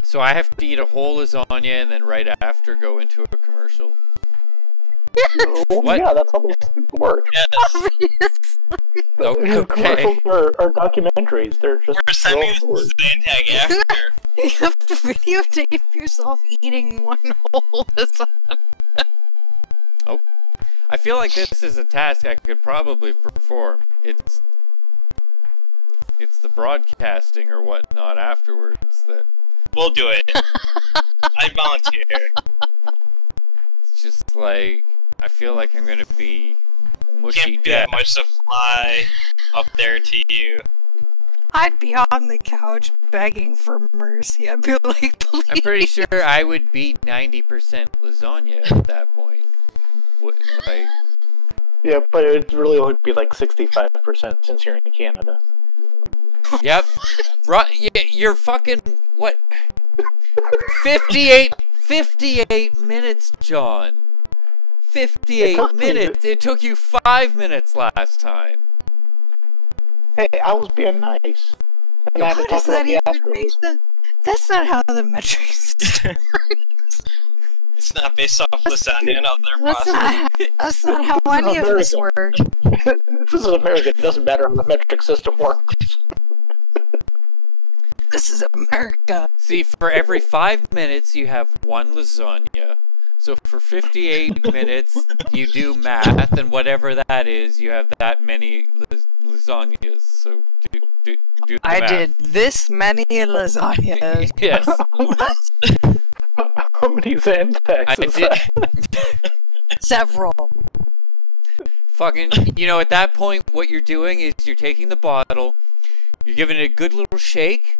So I have to eat a whole lasagna and then right after go into a commercial? Well, What? yeah, that's how those things work. Yes. Okay. Commercials are documentaries. They're just We're sending real stories. Zantac after. You have to videotape yourself eating one whole lasagna. Oh. I feel like this is a task I could probably perform. It's the broadcasting or whatnot afterwards that... We'll do it. I volunteer. It's just like... I feel like I'm gonna be mushy Can't be death. that much to fly up there to you. I'd be on the couch begging for mercy. I'd be like, please. I'm pretty sure I would be 90% lasagna at that point. What, like... Yeah, but it really would be like 65% since you're in Canada. Yep. You're fucking... What? 58 minutes, John. 58 minutes. It took you 5 minutes last time. Hey, I was being nice. And I had to How talk does about that the even make Astros. sense? That's not how the metric system works. It's not based off lasagna and other That's not how any of this works. This is America. It doesn't matter how the metric system works. This is America. See, for every 5 minutes, you have one lasagna. So for 58 minutes, you do math, and whatever that is, you have that many lasagnas. So do the math. I did this many lasagnas. Yes. How many Zantacs is that? Several. Fucking, at that point, what you're doing is you're taking the bottle, you're giving it a good little shake,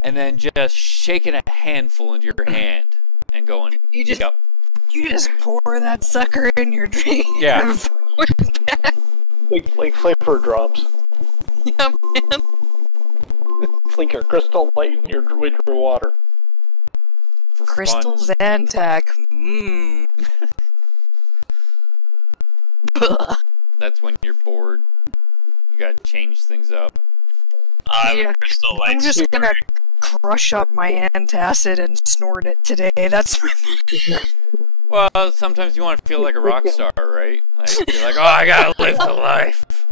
and then just shaking a handful into your hand and going, yep. You just pour that sucker in your drink. Yeah. And pour it back. Like flavor drops. Yeah, man. It's like your Crystal Light in your water. For Crystal fun. Zantac. Mmm. That's when you're bored. You gotta change things up. I Yeah. have a crystal light. I'm just gonna crush up my antacid and snort it today. That's my Well, sometimes you want to feel like a rock star, right? Like, you're like, oh, I gotta live the life.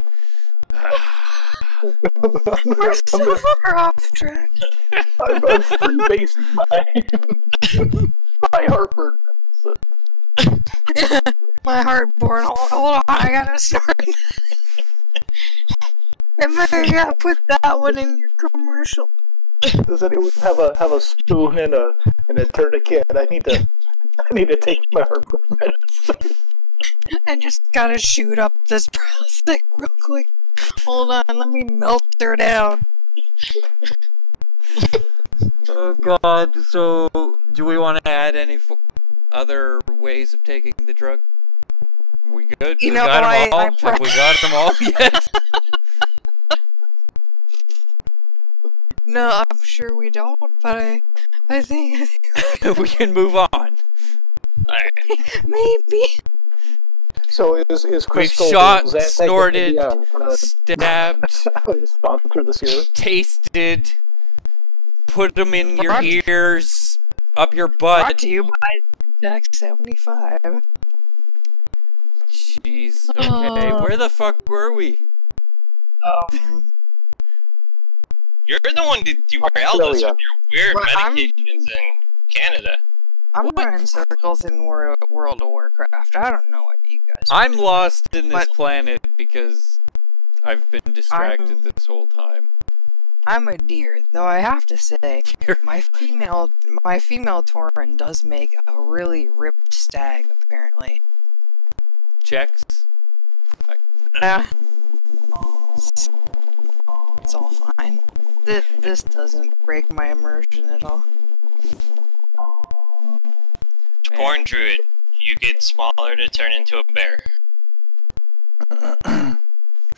We're so far off track. I'm freebasing my heartburn. My heartburn. Hold on, I gotta start. I gotta put that one in your commercial. Does anyone have a spoon and a tourniquet? I need to take my heartburn medicine. I just gotta shoot up this Prozac real quick. Hold on, let me melt her down. Oh god, so do we want to add any other ways of taking the drug? We good? You we know, got them all? Have we got them all yet? No, I'm sure we don't, but I think we can move on. maybe. So is Crystal We've shot, Zantac snorted, stabbed, stabbed, sponsor this year? tasted, put them in your Brought- ears, up your Brought butt. to you by Tax 75. Jeez, okay, where the fuck were we? You're the one that derailed us with your weird medications in Canada. I'm running circles in World of Warcraft. I don't know what you guys. I'm lost in this planet because I've been distracted this whole time. I'm a deer, though I have to say, my female Tauren does make a really ripped stag, apparently. Checks? Yeah. It's all fine. This doesn't break my immersion at all. Born druid, you get smaller to turn into a bear.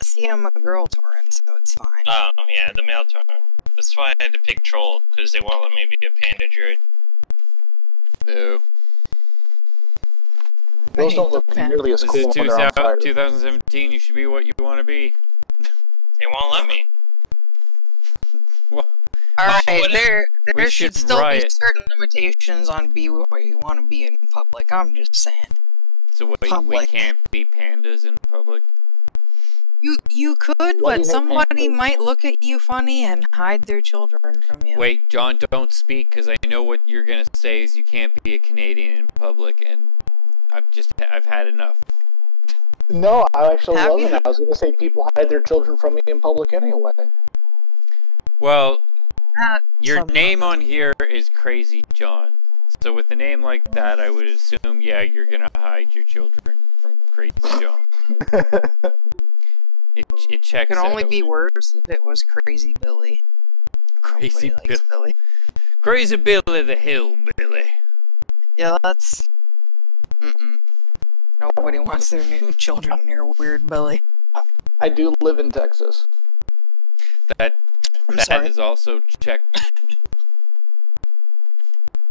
See, I'm a girl Tauren, so it's fine. Oh, yeah, the male Tauren. That's why I had to pick troll, because they won't let me be a panda druid. Ew. Those don't look nearly as cool when they're on fire. 2017, you should be what you want to be. They won't let me. Well, Alright, there we should should still riot. be certain limitations on be what you want to be in public. I'm just saying. so wait, we Public. can't be pandas in public? You could, Why do but you hate somebody pandas? might look at you funny and hide their children from you. Wait, John, don't speak, because I know what you're gonna say is you can't be a Canadian in public, and I've had enough. No, I actually Have wasn't. you? I was going to say people hide their children from me in public anyway. Well, That your some- name on here is Crazy John. So with a name like that, I would assume, yeah, you're gonna hide your children from Crazy John. It checks It could only out. be worse if it was Crazy Billy. Crazy Nobody likes Bill. Billy. Crazy Billy the Hillbilly. Yeah, that's. Nobody wants their children near Weird Billy. I do live in Texas. That I'm that sorry. is also checked.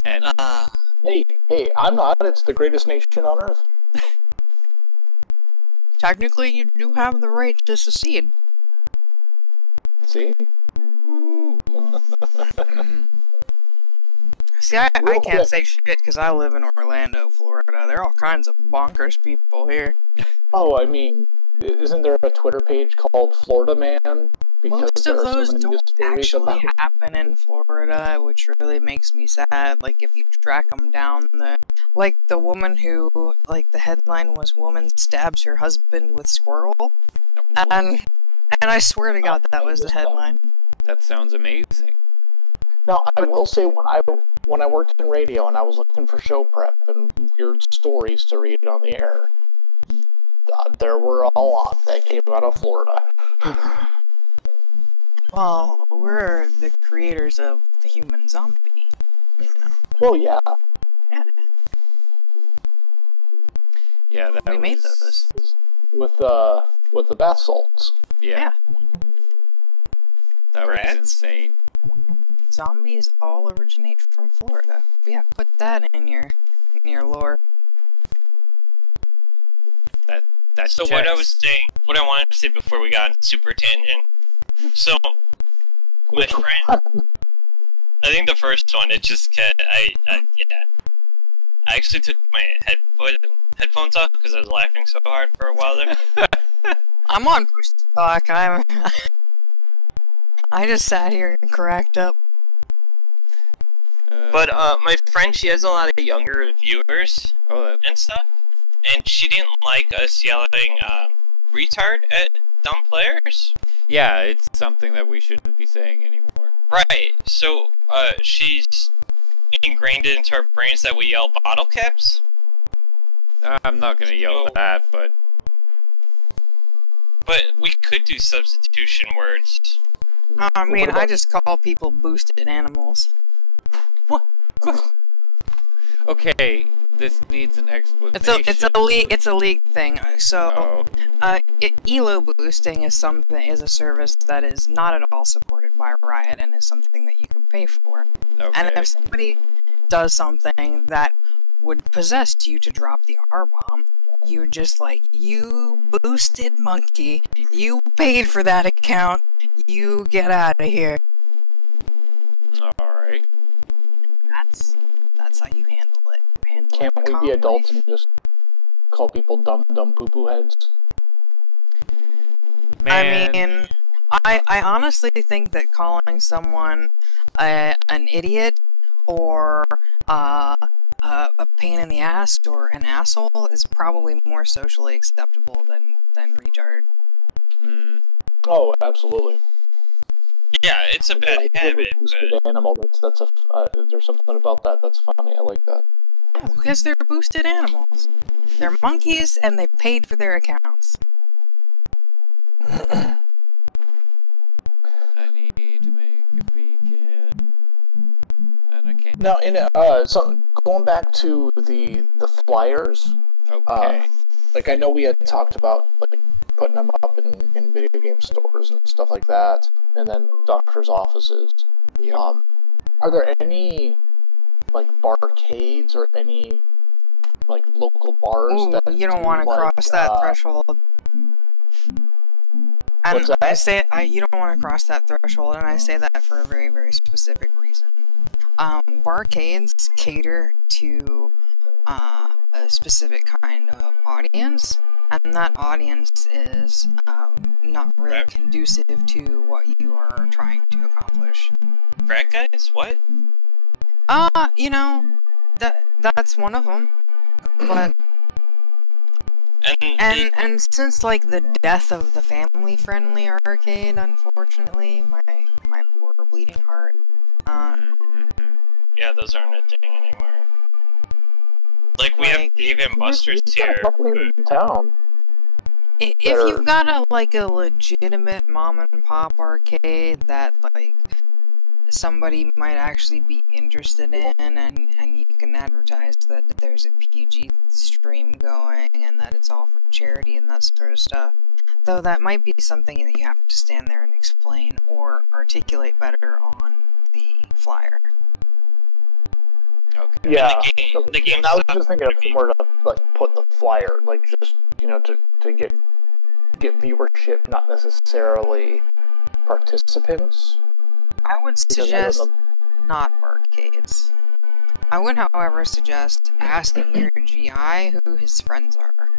And Hey, I'm not. It's the greatest nation on earth. Technically, you do have the right to secede. See? See, I Real can't quick. say shit because I live in Orlando, Florida. There are all kinds of bonkers people here. Oh, I mean, isn't there a Twitter page called Florida Man? Most there of are so those many don't stories actually about- happen in Florida, which really makes me sad. Like, if you track them down, like the woman who, like, the headline was "Woman stabs her husband with squirrel," and I swear to God that was the headline. that sounds amazing. Now, I will say when I worked in radio and I was looking for show prep and weird stories to read on the air, there were a lot that came out of Florida. Well, we're the creators of the human zombie. Well, yeah. Yeah, Yeah, that we was made those. With the bath salts. Yeah, that was Rats? insane. Zombies all originate from Florida. Yeah, put that in your lore. That So what I was saying, what I wanted to say before we got on super tangent. So my friend, I think the first one, it just I actually took my headphones off because I was laughing so hard for a while there. I'm on push to talk. I just sat here and cracked up. But my friend, she has a lot of younger viewers and stuff, and she didn't like us yelling retard at dumb players. Yeah, it's something that we shouldn't be saying anymore. Right. So she's ingrained it into our brains that we yell bottle caps. I'm not gonna yell that, but we could do substitution words. I mean, I just call people boosted animals. what? Okay, this needs an explanation. It's a league thing. So, Elo boosting is a service that is not at all supported by Riot and is something that you can pay for. Okay. And if somebody does something that would possess you to drop the R-bomb, you're just like, you boosted monkey, you paid for that account, you get out of here. Alright. That's how you handle it. Can't we be adults and just call people dumb poo-poo heads? Man. I mean, I honestly think that calling someone an idiot or a pain in the ass or an asshole is probably more socially acceptable than retard. Mm. Oh, absolutely. Yeah, it's a bad habit. Boosted animal. That's there's something about that that's funny. I like that. Oh, because they're boosted animals. They're monkeys and they paid for their accounts. I need to make a beacon, and I can't. Now, so going back to the flyers. Okay. Like I know we had talked about like putting them up in video game stores and stuff like that, and then doctors' offices. Yep. Are there any like barcades or any like local bars? Ooh, that you don't do, want to like, cross that threshold. And What's that? you don't want to cross that threshold, and I say that for a very, very specific reason. Barcades cater to a specific kind of audience, and that audience is not really conducive to what you are trying to accomplish. Frat guys? What? You know, that's one of them, but. And since like the death of the family-friendly arcade, unfortunately, my poor bleeding heart. Yeah, those aren't a thing anymore. Like we have Dave and Buster's here. In town. If you've got a legitimate mom and pop arcade that like somebody might actually be interested in, and you can advertise that there's a PG stream going and that it's all for charity and that sort of stuff. Though that might be something that you have to stand there and explain or articulate better on the flyer. Okay. Yeah. The game I was just thinking of somewhere to like put the flyer, like just to get viewership, not necessarily participants. I would suggest not barcades. I would, however, suggest asking your GI who his friends are.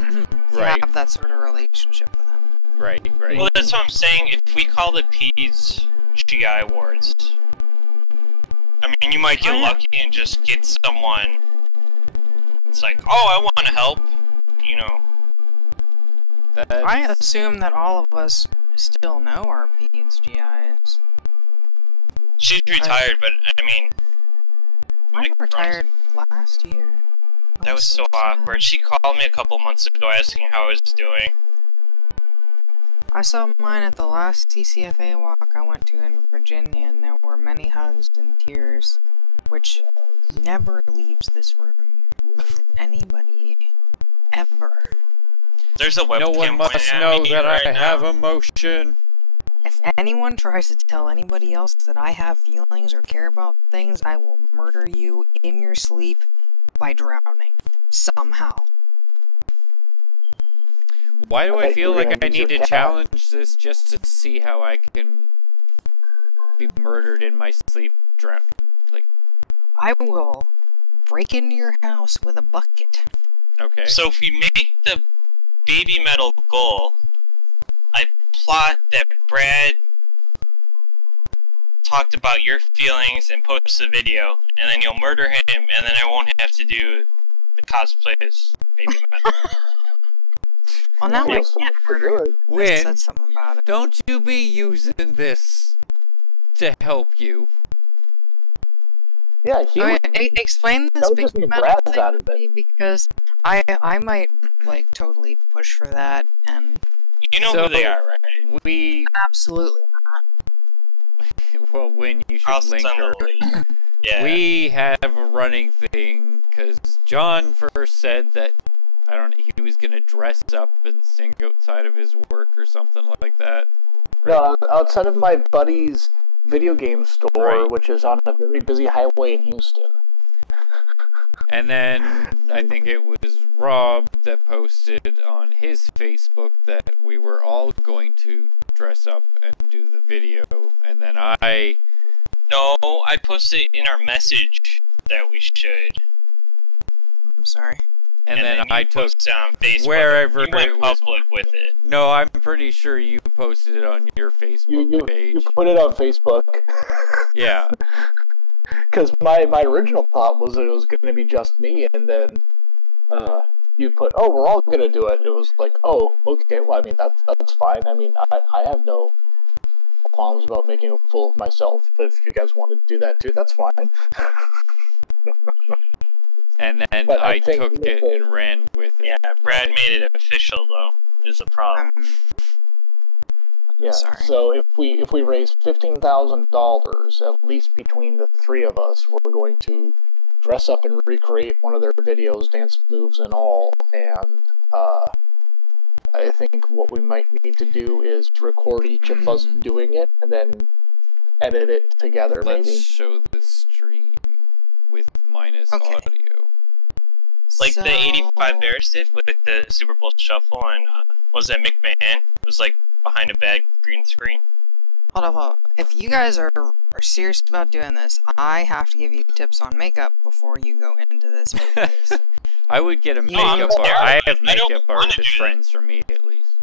Right. To have that sort of relationship with them. Right. Well, that's what I'm saying. If we call the PEDS GI wards, I mean, you might get lucky and just get someone. It's like, oh, I want to help. You know. I assume that all of us still know our PEDS GIs. She's retired, but I mean, I retired last year. That was so awkward. She called me a couple months ago asking how I was doing. I saw mine at the last CCFA walk I went to in Virginia, and there were many hugs and tears, which never leaves this room. Anybody, ever. There's a webcam. No one must know that I have emotion. If anyone tries to tell anybody else that I have feelings or care about things, I will murder you in your sleep by drowning. Somehow. Why do I feel like I need to challenge this just to see how I can be murdered in my sleep? Like, I will break into your house with a bucket. Okay. So if we make the baby metal goal, I plot that Brad talked about your feelings and post the video, and then you'll murder him, and then I won't have to do the cosplay as Baby Metal. Well, now I can't murder him. I Wynn, said something about it. don't you be using this to help you. Yeah, he would, Explain this that would just Baby mean Metal Brad's thing out of to me, it. because I might like totally push for that, and You know So, who they are, right? We, absolutely not. well, Wynn, you I'll should link send her. the link. Yeah. We have a running thing, because John first said that, he was going to dress up and sing outside of his work or something like that. No, outside of my buddy's video game store, Right. which is on a very busy highway in Houston. And then I think it was Rob that posted on his Facebook that we were all going to dress up and do the video. And then No, I posted in our message that we should. I'm sorry. and then I you took posted on Facebook. wherever you went it was. public with it. No, I'm pretty sure you posted it on your Facebook page. You put it on Facebook. Yeah. Because my original thought was that it was going to be just me, and then you put, oh, we're all going to do it. It was like, oh, okay, well, I mean, that's fine. I mean, I have no qualms about making a fool of myself. If you guys want to do that too, that's fine. And then But I think took with it the- and ran with it. Yeah, Brad made it official though. Is a problem. Yeah. Sorry. So if we raise $15,000, at least between the three of us, we're going to dress up and recreate one of their videos, dance moves and all. And I think what we might need to do is record each of us doing it and then edit it together. Let's maybe. show the stream with minus Okay. audio. Like So- the 85 Bears did with the Super Bowl Shuffle, and was that McMahon? It was like behind a bad green screen. Hold up. If you guys are serious about doing this, I have to give you tips on makeup before you go into this. I would get a No, makeup I'm artist. I have I don't makeup wanna artist do that. friends for me at least.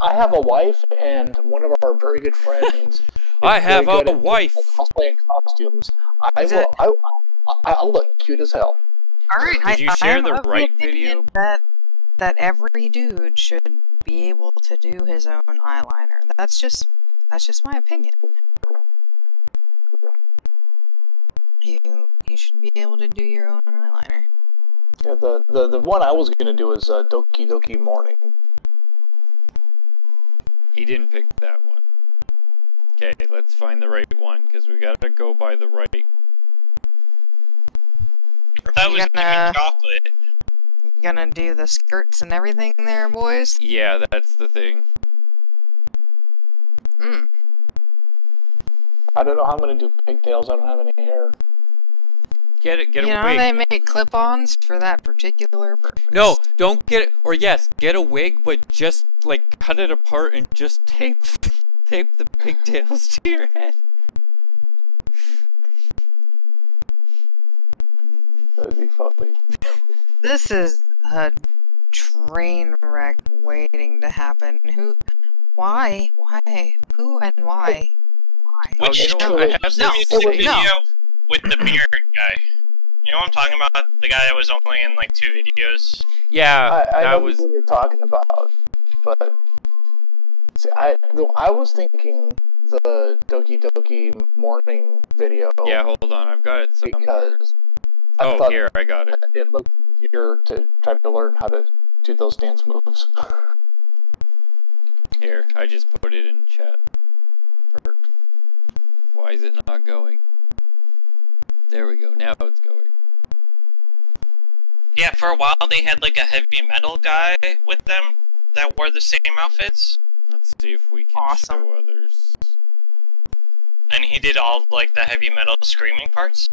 I have a wife, and one of our very good friends. I is have very a good at, wife. like, cosplay and costumes. Is it- I'll look cute as hell. All right. Did you share I'm the of right opinion video? that every dude should be able to do his own eyeliner. That's just my opinion. You should be able to do your own eyeliner. Yeah, the one I was gonna do is Doki Doki Morning. He didn't pick that one. Okay, let's find the right one because we gotta go by the right. That You was gonna- chocolate. You gonna do the skirts and everything there, boys? Yeah, that's the thing. Hmm. I don't know how I'm gonna do pigtails. I don't have any hair. Get You a know, wig. they make clip-ons for that particular purpose. No, don't get it. Or yes, get a wig, but just like cut it apart and just tape the pigtails to your head. That'd be funny. This is a train wreck waiting to happen. Why? Who and why? Why? Oh, Which you know what? I have the this music wait, video no. with the beard guy. You know what I'm talking about? The guy that was only in like 2 videos. Yeah, I know that was. what you're talking about, but see, I was thinking the Doki Doki Morning video. Yeah, hold on. I've got it somewhere. Because I Oh, thought here, I got it. it looked easier to try to learn how to do those dance moves. Here, I just put it in chat. Why is it not going? There we go. Now it's going. Yeah, for a while they had like a heavy metal guy with them that wore the same outfits, Let's see if we can Awesome. show others. and he did all like the heavy metal screaming parts.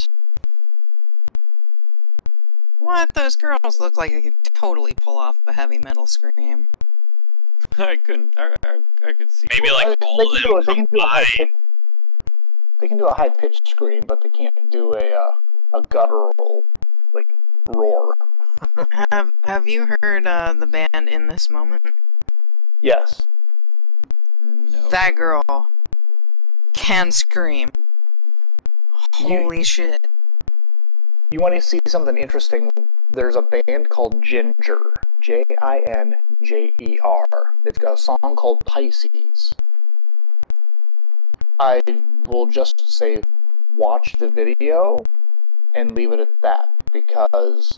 What? Those girls look like they could totally pull off a heavy metal scream. I couldn't. I could see. Maybe it. like They all can of do them a- they can do a high combined. pitch. They can do a high pitched scream, but they can't do a guttural like roar. Have you heard the band In This Moment? Yes. No. That girl can scream. Holy shit. You want to see something interesting? There's a band called Ginger, Jinjer. They've got a song called Pisces. I will just say, watch the video and leave it at that, because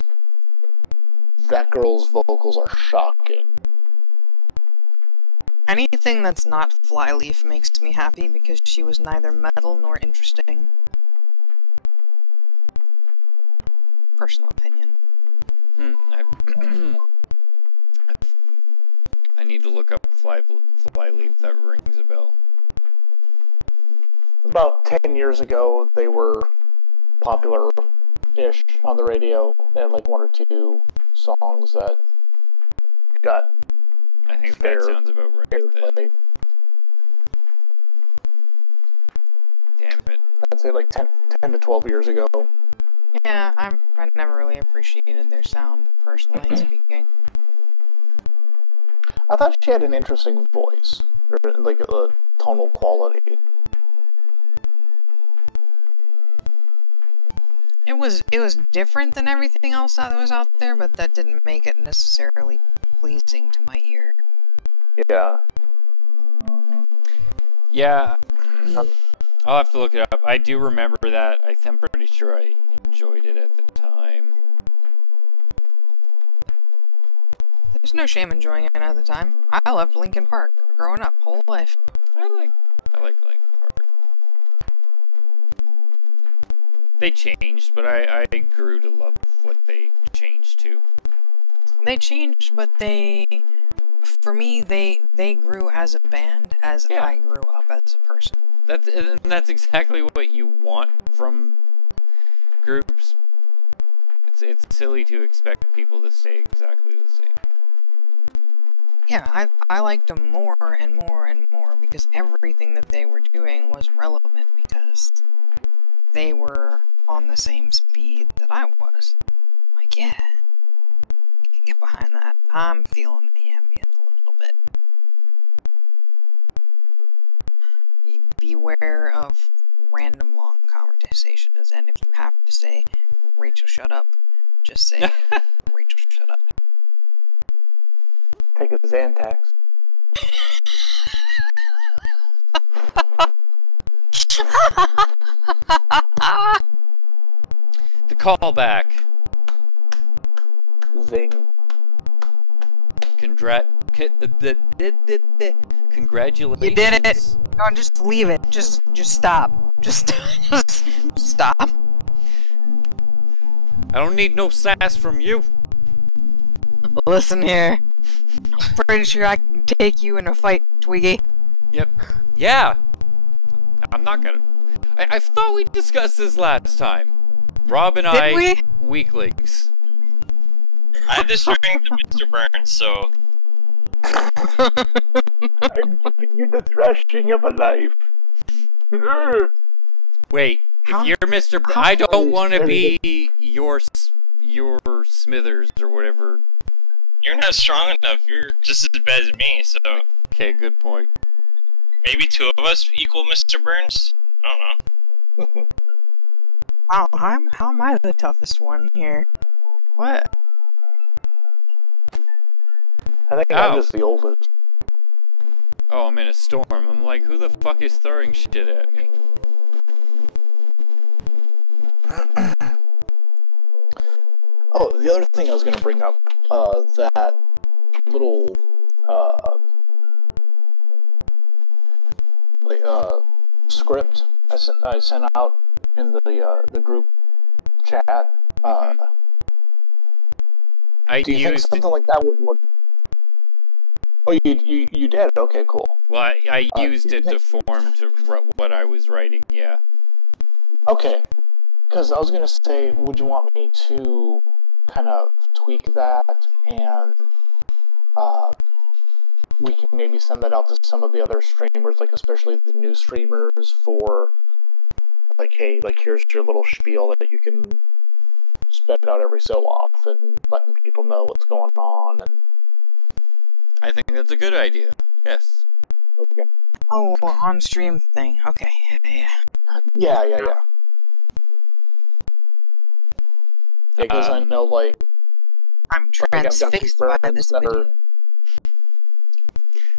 that girl's vocals are shocking. Anything that's not Flyleaf makes me happy because she was neither metal nor interesting. Personal opinion. I need to look up Flyleaf. That rings a bell. About 10 years ago, they were popular-ish on the radio. They had like one or two songs that got I think fair, that sounds about right airplay. then. Damn it. I'd say like 10 to 12 years ago. Yeah, I never really appreciated their sound, personally speaking. I thought she had an interesting voice, or like a tonal quality. It was different than everything else that was out there, but that didn't make it necessarily pleasing to my ear. Yeah. Yeah. I'll have to look it up. I do remember that. I'm pretty sure I enjoyed it at the time. There's no shame enjoying it at the time. I loved Linkin Park growing up, whole life. I like Linkin Park. They changed, but I grew to love what they changed to. They changed, but for me, they grew as a band as Yeah. I grew up as a person. That's exactly what you want from groups. It's silly to expect people to stay exactly the same. Yeah, I liked them more and more and more because everything that they were doing was relevant because they were on the same speed that I was. Like, yeah, I can get behind that. I'm feeling the ambient a little bit. Beware of random long conversations, and if you have to say, Rachel, shut up, just say, Rachel, shut up. Take a Xantax. The callback. Zing. Congratulations. You did it. No, just leave it. Just stop. Just stop. I don't need no sass from you. Listen here. I'm pretty sure I can take you in a fight, Twiggy. Yep. Yeah. I'm not gonna. I thought we discussed this last time. Rob and Did we? Weaklings. I had this ring to Mr. Burns, so I'm giving you the thrashing of a life. Wait, How- if you're Mr. how- I don't want to be your Smithers or whatever. you're not strong enough. You're just as bad as me, so Okay, good point. maybe two of us equal Mr. Burns? I don't know. Wow, how am I the toughest one here? What? I think Ow. I'm just the oldest. Oh, I'm in a storm. I'm like, who the fuck is throwing shit at me? Oh, the other thing I was going to bring up, that little, script I sent out in the group chat. I Do you think used something like that would? Oh, you did? Okay, cool. well, I used do you it to think- form to what I was writing. Yeah. Okay, because I was gonna say, would you want me to kind of tweak that and we can maybe send that out to some of the other streamers, like especially the new streamers, for like, hey, like here's your little spiel that you can spit out every so often, letting people know what's going on. And I think that's a good idea. Yes. Okay. Oh, on stream thing. Okay. Yeah. Yeah, because I know, like I'm I've got some transfixed by friends this that video. are.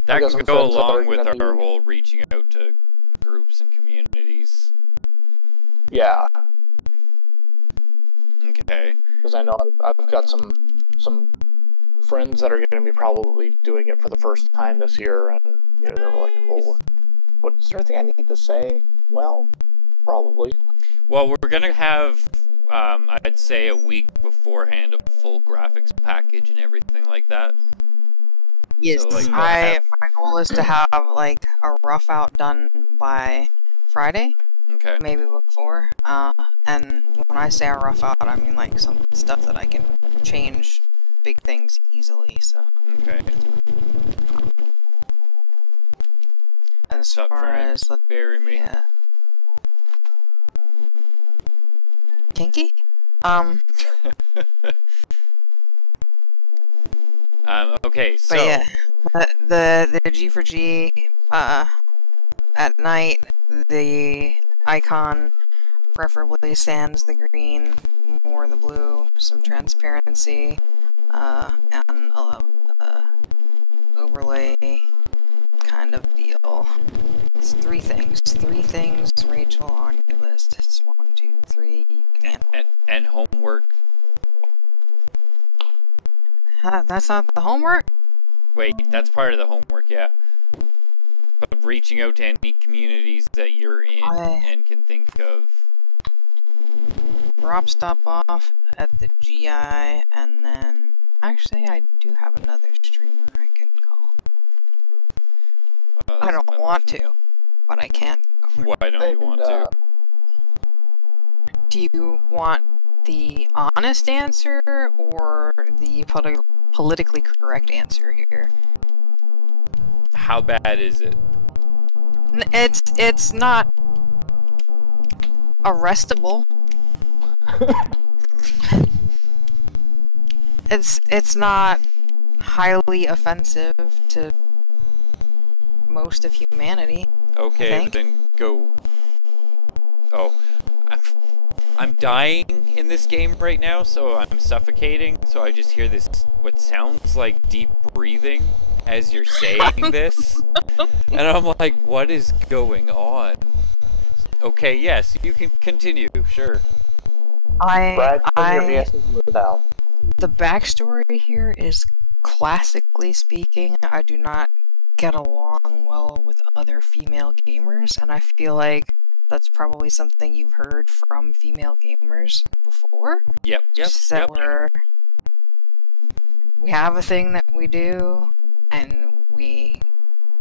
That got can some go friends that are along with gonna our be- whole reaching out to groups and communities. Yeah, Okay. because I know I've got some friends that are going to be probably doing it for the first time this year, and they're like, "Well, what is there anything I need to say?" Well, probably. Well, we're gonna have, I'd say, a week beforehand a full graphics package and everything like that. Yes, So, like, my goal is to have like a rough out done by Friday, Okay. maybe before. And when I say a rough out, I mean like some stuff that I can change big things easily. So Okay. as Sup, far friend? as Bury me. yeah, kinky. Okay, so But yeah, the G4G at night, the icon preferably sans the green, more the blue, some transparency, and overlay kind of deal. It's three things, Rachel, on your list. It's 1, 2, 3. You can handle it. and homework. That's not the homework. Wait, that's part of the homework, yeah. But reaching out to any communities that you're in and can think of. Drop stop off at the GI, and then actually I do have another streamer I can call. I don't want to, but I can. Why don't you want to? Do you want the honest answer or the politically correct answer here? How bad is it? It's not arrestable. It's not highly offensive to most of humanity. Okay, then go. Oh, I'm dying in this game right now, so I'm suffocating. So I just hear this, what sounds like deep breathing as you're saying this, and I'm like, what is going on? Okay, yes, you can continue. Sure. The backstory here is, classically speaking, I do not get along well with other female gamers, and I feel like that's probably something you've heard from female gamers before. Yep. We have a thing that we do, and we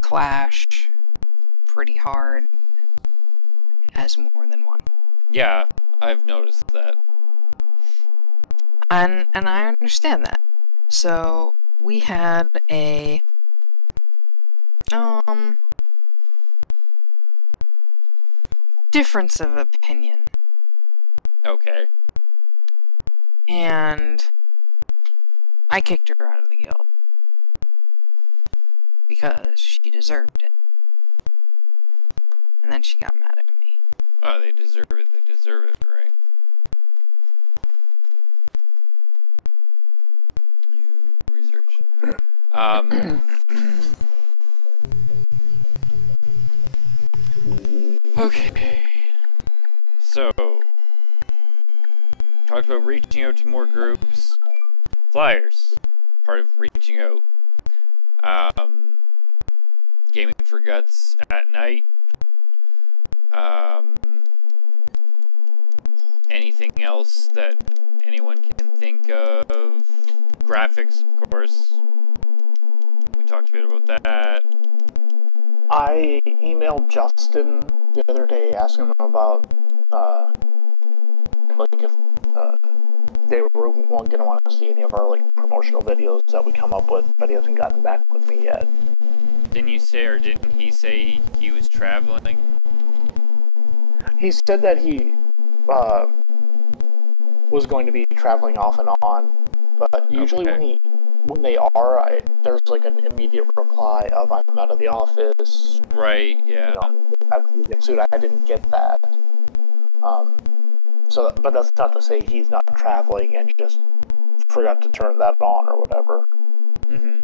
clash pretty hard as more than one. Yeah, I've noticed that. And I understand that. So we had a difference of opinion. Okay. And I kicked her out of the guild because she deserved it. And then she got mad at me. Oh, they deserve it. They deserve it, right? New research. Okay. So, talked about reaching out to more groups. Flyers, part of reaching out. Gaming4Guts at night. Anything else that anyone can think of? Graphics, of course. We talked a bit about that. I emailed Justin the other day asking him about like if they were going to want to see any of our like promotional videos that we come up with, but he hasn't gotten back with me yet. Didn't you say, or didn't he say he was traveling? He said that he was going to be traveling off and on, but usually when they are, there's like an immediate reply of "I'm out of the office." Right. Yeah. You know, after you get sued, I didn't get that. So, but that's not to say he's not traveling and just forgot to turn that on or whatever. Mm-hmm.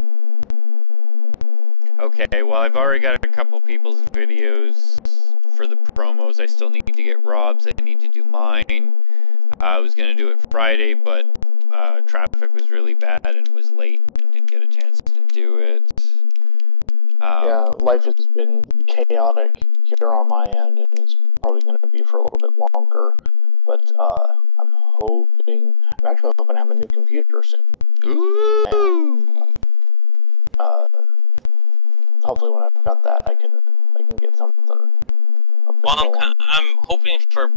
Okay, well, I've already got a couple people's videos for the promos. I still need to get Rob's. I need to do mine. I was going to do it Friday, but traffic was really bad and was late and didn't get a chance to do it. Yeah, life has been chaotic here on my end, and it's probably going to be for a little bit longer. But I'm actually hoping to have a new computer soon. Ooh! And, hopefully when I've got that, I can get something up and going. I'm hoping for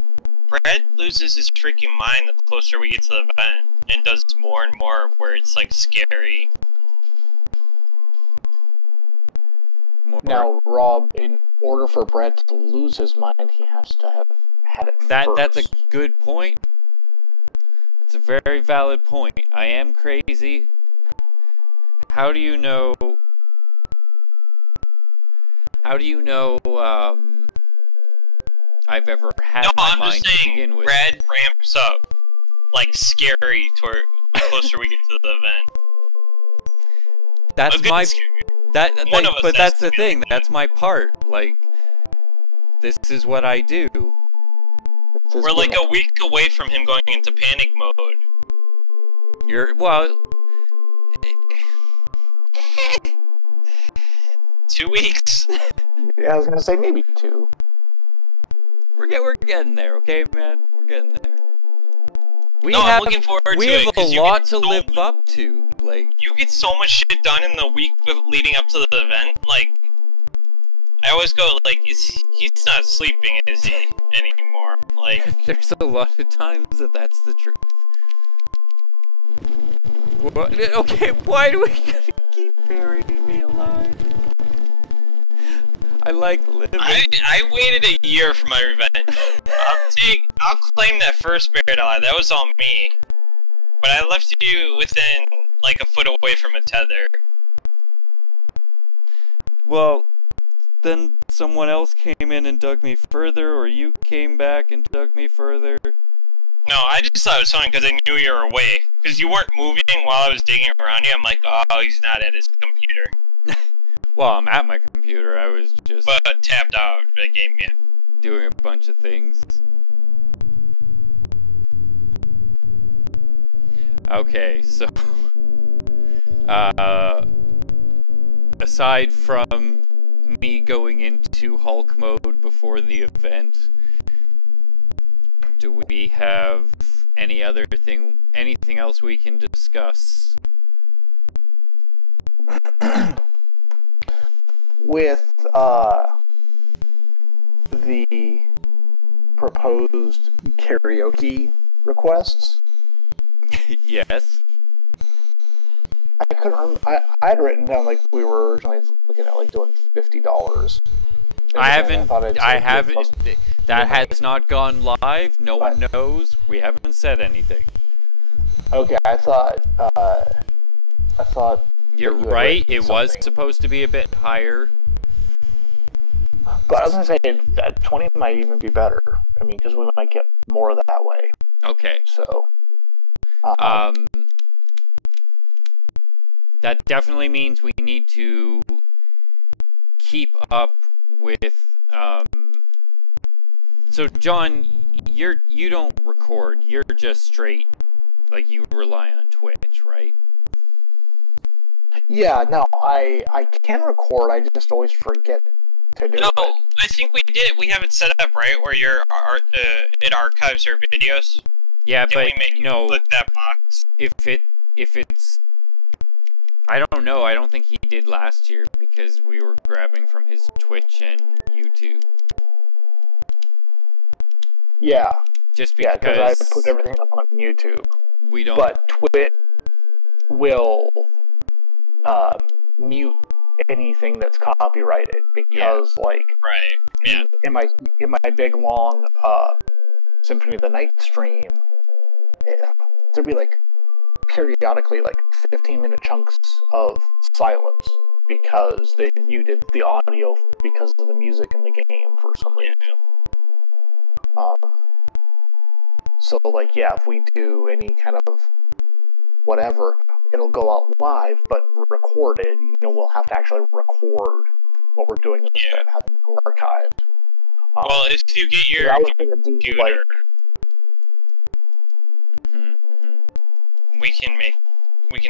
Brad loses his freaking mind the closer we get to the event, and does more and more where it's like scary. More. Now, Rob, in order for Brad to lose his mind, he has to have had it first. That's a good point. That's a very valid point. I am crazy. How do you know? I've ever had my mind to begin with? Brad ramps up like scary toward the closer we get to the event. That's my but that's the thing. That's my part. Like, this is what I do. We're like a week away from him going into panic mode. Well. 2 weeks. Yeah, I was gonna say maybe 2. We're getting there, okay, man. We're getting there. I'm looking forward to it. We have a lot to live up to. Like, you get so much shit done in the week leading up to the event. Like, I always go like, he's not sleeping, is he anymore? Like, there's a lot of times that's the truth. Okay, why do we gotta keep burying me alive? I like living. I waited a year for my revenge. I'll claim that first buried alive. That was all me. But I left you within like a foot away from a tether. Well, then someone else came in and dug me further, or you came back and dug me further. No, I just thought it was funny because I knew you were away. Because you weren't moving while I was digging around you. I'm like, oh, he's not at his computer. Well, I'm at my computer. I was just... But tapped out the game, yeah. Doing a bunch of things. Okay, so... aside from me going into Hulk mode before the event, do we have anything else we can discuss? With the proposed karaoke requests. Yes. I couldn't remember. I had written down like we were originally looking at like doing $50. I haven't. That has not gone live. No one knows. We haven't said anything. Okay, I thought. You're right. It was supposed to be a bit higher. But I was gonna say 20 might even be better. I mean, because we might get more that way. Okay. So. That definitely means we need to keep up with. So John, you don't record. You're just straight, like you rely on Twitch, right? Yeah, no, I can record. I just always forget to do it. No, I think we did. We have it set up right where it archives your videos. Yeah, but no. Click that box. If it's, I don't know. I don't think he did last year because we were grabbing from his Twitch and YouTube. Yeah. Just because. Yeah, because I put everything up on YouTube. We don't. But Twitch will mute anything that's copyrighted because, like, right, yeah. In my big long Symphony of the Night stream, there'd be like periodically like 15-minute chunks of silence because they muted the audio because of the music in the game for some reason. So like, yeah, if we do any kind of whatever, it'll go out live, but recorded. You know, we'll have to actually record what we're doing instead of having it archived. Well, if you get your I was gonna do computer, like, we can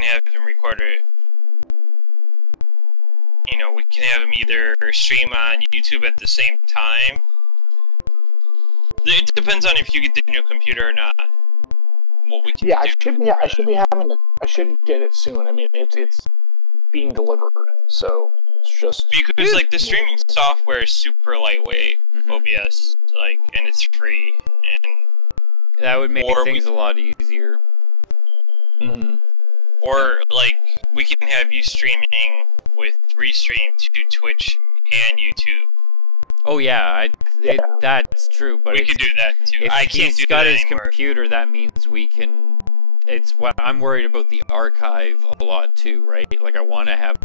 have him record it. You know, we can have him either stream on YouTube at the same time. It depends on if you get the new computer or not. What we can do. I should be having it. I should get it soon. I mean, it's being delivered, so it's just because like the streaming software is super lightweight, OBS, like, and it's free, and that would make things a lot easier. Or like we can have you streaming with restream to Twitch and YouTube. Oh yeah, that's true. But we could do that too. If I can't he's do got that his anymore. computer, that means we can. It's what I'm worried about the archive a lot too, right? Like I want to have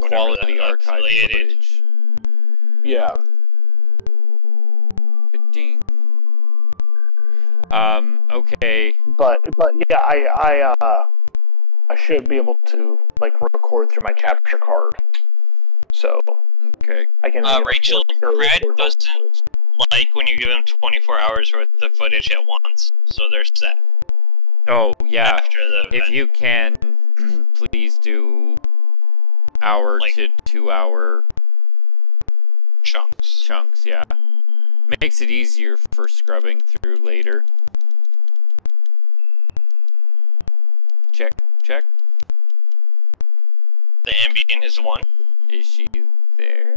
quality archive footage. Yeah. Ding. Okay. But yeah, I should be able to like record through my capture card. So okay. I can. Rachel, Brad doesn't like when you give him 24 hours worth of footage at once. So there's that. Oh yeah. After the if you can, please do hour to 2 hour chunks. Chunks, yeah. Makes it easier for scrubbing through later. Check. The ambient is 1. Is she there?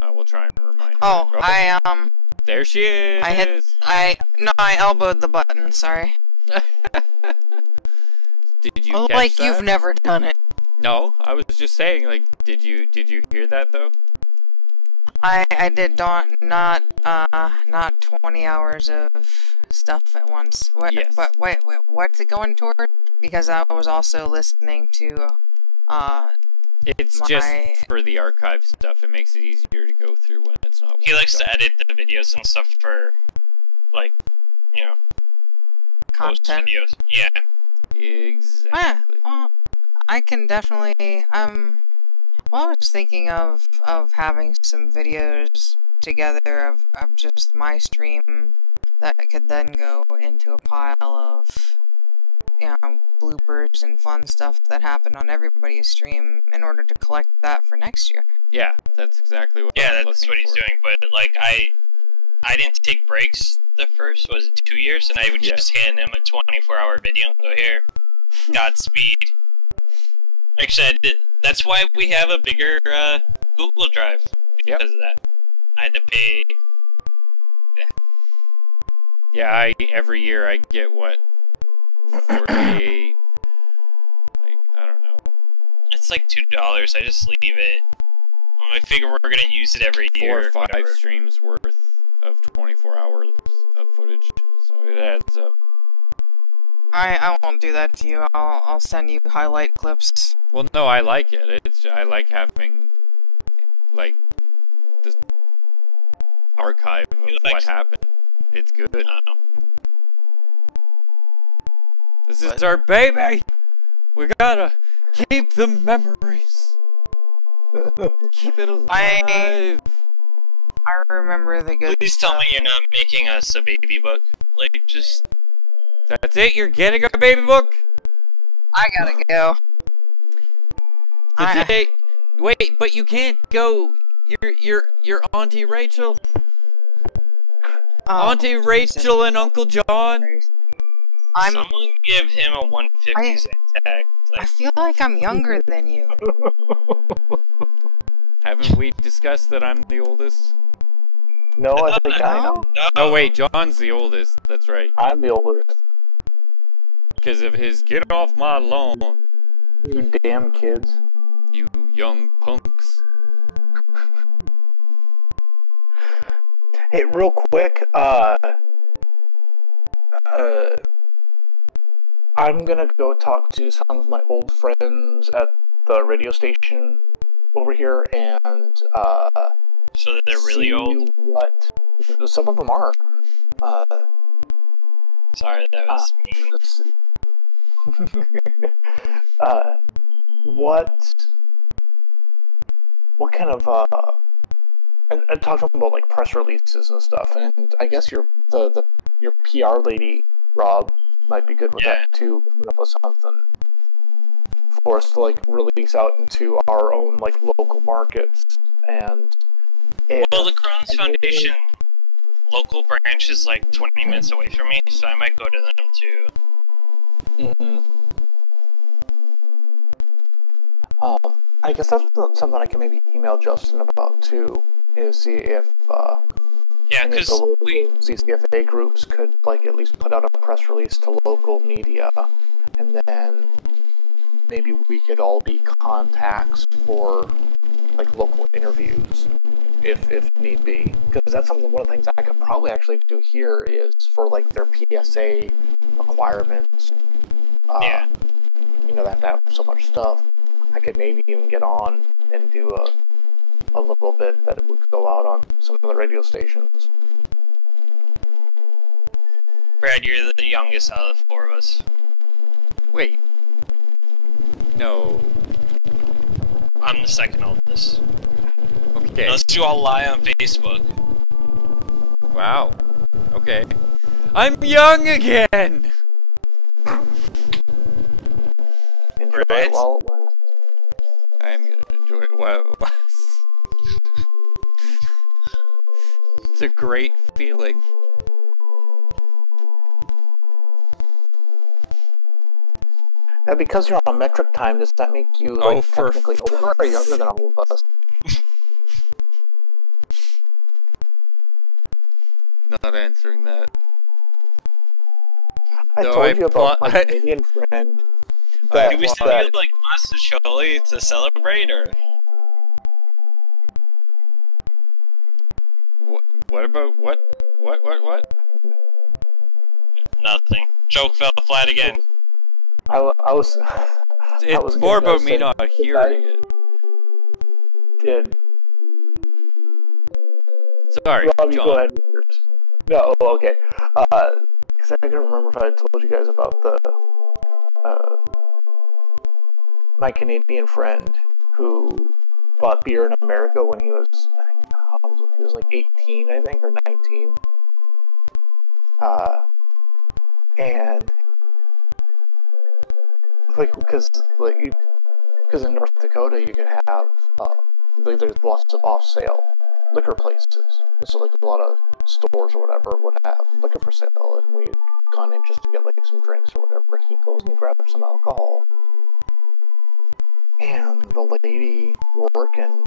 We'll try and remind her. There she is! I elbowed the button, sorry. Did you catch that? You've never done it. No, I was just saying, like, did you hear that though? I did not 20 hours of stuff at once. What? Yes. But wait, what's it going toward? Because I was also listening to. It's just for the archive stuff. It makes it easier to go through when it's not. He likes to edit the videos and stuff for, like, you know, content videos. Yeah. Exactly. Well, I can definitely. Well, I was thinking of having some videos together of just my stream that could then go into a pile of, you know, bloopers and fun stuff that happened on everybody's stream in order to collect that for next year. Yeah, that's exactly what I'm looking for. Yeah, that's what he's doing, but like I didn't take breaks the first, was it 2 years? And I would just hand him a 24-hour video and go, here, Godspeed. Actually, that's why we have a bigger Google Drive, because of that. I had to pay... Yeah, every year I get, what, 48... like, I don't know. It's like $2, I just leave it. I figure we're gonna use it every year. 4 or 5 streams worth of 24 hours of footage, so it adds up. I won't do that to you. I'll send you highlight clips. Well, no, I like it. I like having, like, this archive of what happened. It's good. This is our baby! We gotta keep the memories. Keep it alive. I remember the good Please stuff. tell me you're not making us a baby book. Like, just... That's it? You're getting our baby book? I gotta go. Wait, but you can't go. You're Auntie Rachel. Auntie Rachel and Uncle John. Someone give him a 150s attack. I feel like I'm younger than you. Haven't we discussed that I'm the oldest? No, I think I am. No, wait, John's the oldest. That's right. I'm the oldest. Because of his get off my lawn. You damn kids. You young punks. Hey, real quick, I'm gonna go talk to some of my old friends at the radio station over here and So they're really see old? what some of them are. Sorry, that was mean. What kind of and talk to them about like press releases and stuff. And I guess your PR lady, Rob, might be good with that too, coming up with something for us to like release out into our own like local markets. And well, the Crohn's Foundation local branch is like 20 minutes away from me, so I might go to them too. I guess that's something I can maybe email Justin about too, is see if any of the local CCFA groups could like at least put out a press release to local media, and then maybe we could all be contacts for like local interviews if need be, because that's something, one of the things I could probably actually do here is for like their PSA requirements. You know, they have to have so much stuff. I could maybe even get on and do a little bit that it would go out on some of the radio stations. Brad, you're the youngest out of the four of us. Wait. No. I'm the second oldest. Okay. Unless you all lie on Facebook. Wow. Okay. I'm young again! Enjoy it while it lasts. I am gonna enjoy it while it lasts. It's a great feeling. Now, because you're on metric time, does that make you like technically older or younger than all of us? Not answering that. I told you about my Canadian friend. Do we still get like Mastucholi to celebrate, or? What about what? Nothing. Joke fell flat again. It's more about me not hearing it. Did. Sorry, Rob, you John. go ahead with yours. No, okay. Because I couldn't remember if I had told you guys about the my Canadian friend who bought beer in America when he was, he was like 18, I think, or 19. And like, because in North Dakota you can have there's lots of off-sale liquor places, and so like a lot of stores or whatever would have liquor for sale, and we'd gone in just to get like some drinks or whatever. He goes and grabs some alcohol, and the lady working,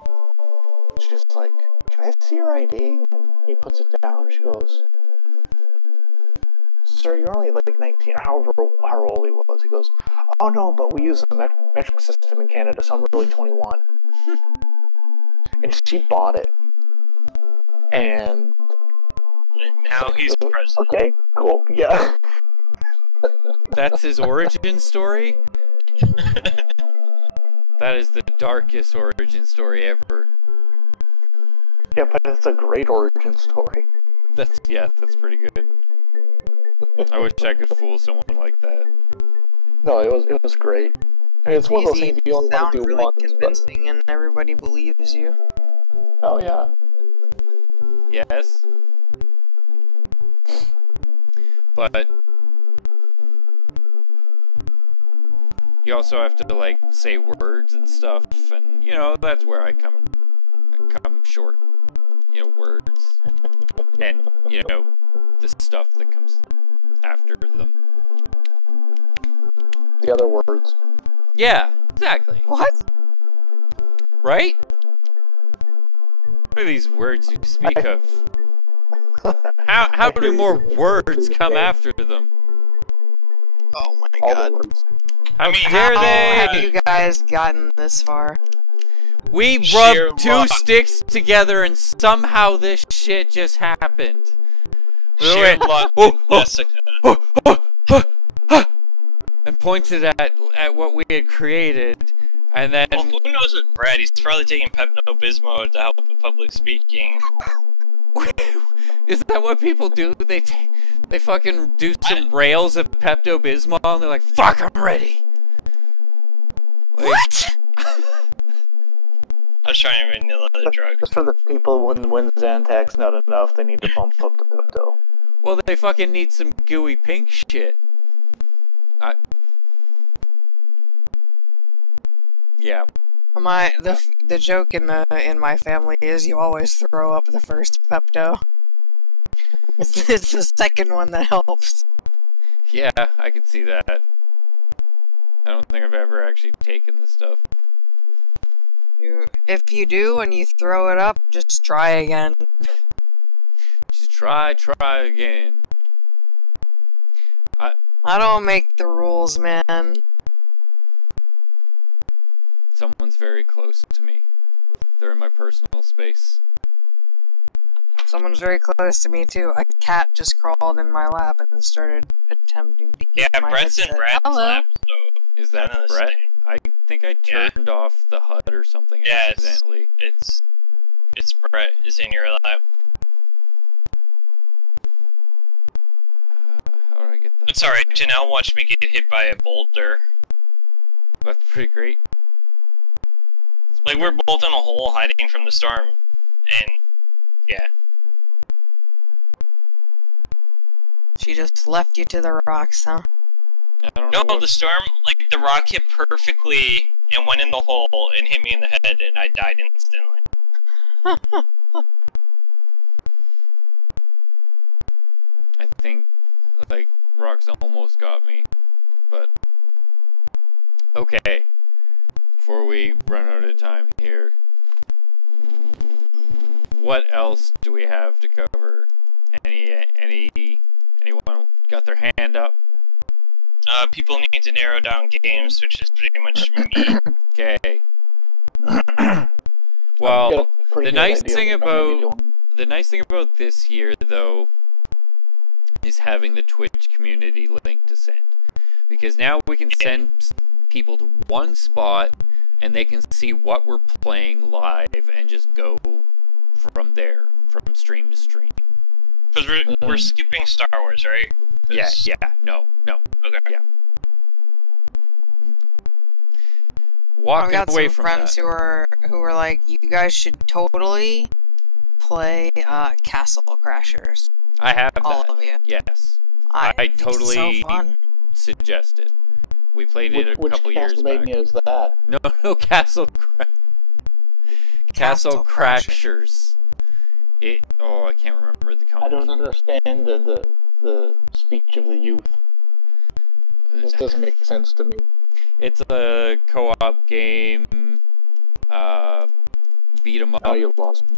she's like, "Can I see your ID?" And he puts it down. She goes, "Sir, you're only like 19, or however how old he was." He goes, "Oh no, but we use a metric system in Canada, so I'm really 21." And she bought it. And now he's president. Okay, cool, yeah. That's his origin story? That is the darkest origin story ever. Yeah, but it's a great origin story. That's pretty good. I wish I could fool someone like that. No, it was great. I mean, it's one of those things you only want to do really once. Convincing, and everybody believes you. Oh yeah. Yes. But you also have to like say words and stuff, and you know that's where I come short. You know, words and you know the stuff that comes after them. The other words. Yeah, exactly. What? Right? What are these words you speak of? How many more words come after them? Oh my All god. the words. How dare How they? have you guys gotten this far? We Sheer rubbed two luck. sticks together and somehow this shit just happened. Sheer luck, Jessica. And pointed at what we had created, and then. Well, who knows with Brad? He's probably taking Pepto-Bismol to help with public speaking. Is that what people do? They fucking do some rails of Pepto-Bismol, and they're like, "Fuck, I'm ready." Like, What? I was trying to vanilla the drug. Just for the people when Xantac's not enough, they need to bump up the Pepto. well, they fucking need some gooey pink shit. Yeah. The joke in my family is you always throw up the first Pepto. It's the second one that helps. Yeah, I could see that. I don't think I've ever actually taken this stuff. If you do and you throw it up, just try again. Just try again. I don't make the rules, man. Someone's very close to me. They're in my personal space. Someone's very close to me too. A cat just crawled in my lap and started attempting to eat my Brett's headset. in Brad's Hello. lap, so Is that I know this Brett? name. I think I turned off the HUD or something Yeah, accidentally. it's Brett is in your lap. How do I get the It's alright, HUD? Janelle watched me get hit by a boulder. That's pretty great. Like, we're both in a hole hiding from the storm, and yeah. She just left you to the rocks, huh? I don't No, know what... the storm, like, the rock hit perfectly and went in the hole and hit me in the head, and I died instantly. I think, like, rocks almost got me, but... Okay. Before we run out of time here, what else do we have to cover? Anyone got their hand up? People need to narrow down games, which is pretty much me. Okay. Well, the nice thing about this year, though, is having the Twitch community link to send, because now we can send people to one spot and they can see what we're playing live and just go from there, from stream to stream. Because we're skipping Star Wars, right? Yeah, no. Okay. Yeah. I've Walking got away some from friends that. who are like, you guys should totally play Castle Crashers. I have all that. of you. Yes. I I think it's totally so fun. suggest it. We played it a couple years back. Which Castlevania is that? No, Castle Crashers. Oh, I can't remember the company. I don't understand the speech of the youth. This doesn't make sense to me. It's a co-op game. Beat 'em up. Oh, you lost me.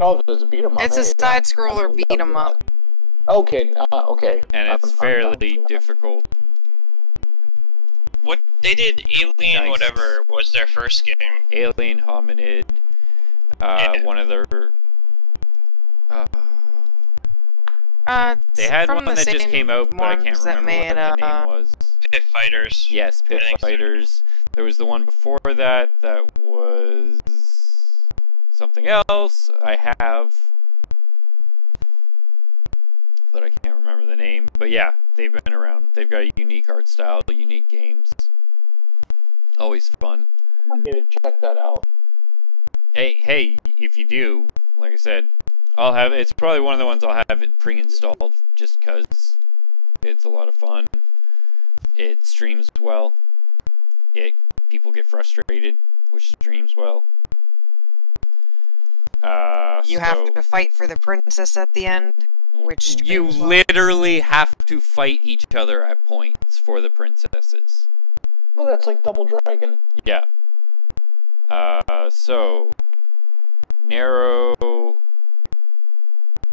Oh, there's a beat 'em up. It's a side-scroller beat 'em up. Okay, okay. And it's fairly difficult. What they did, Alien, Nice. whatever, was their first game. Alien Hominid. Yeah. One of their. They It's had from one the that just same came out, but I can't ones that remember made, what the name was. Pit Fighters. Yes, Pit I think so. Fighters. There was the one before that was something else. I have, but I can't remember the name. But yeah, they've been around. They've got a unique art style, unique games. Always fun. I might need to check that out. Hey, if you do, like I said, I'll have. It's probably one of the ones I'll have it pre-installed, just cause it's a lot of fun. It streams well. People get frustrated, which streams well. You have to fight for the princess at the end, which you streams well. literally have to fight each other at points for the princesses. Well, that's like Double Dragon. Yeah. So narrow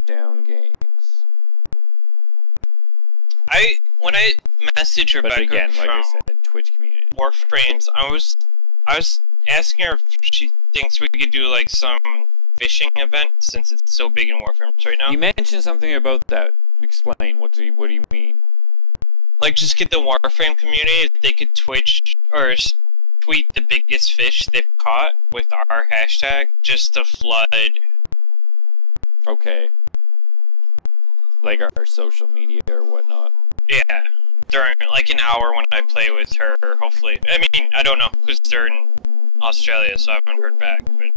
down games. When I messaged Rebecca But again, like I from said, Twitch community. Warframes, I was asking her if she thinks we could do like some fishing event since it's so big in Warframes right now. You mentioned something about that. Explain. What do you mean? Like, just get the Warframe community, if they could Twitch or tweet the biggest fish they've caught with our hashtag, just to flood. Okay. Like our social media or whatnot. Yeah, during like an hour when I play with her. Hopefully, I mean, I don't know because they're in Australia, so I haven't heard back. But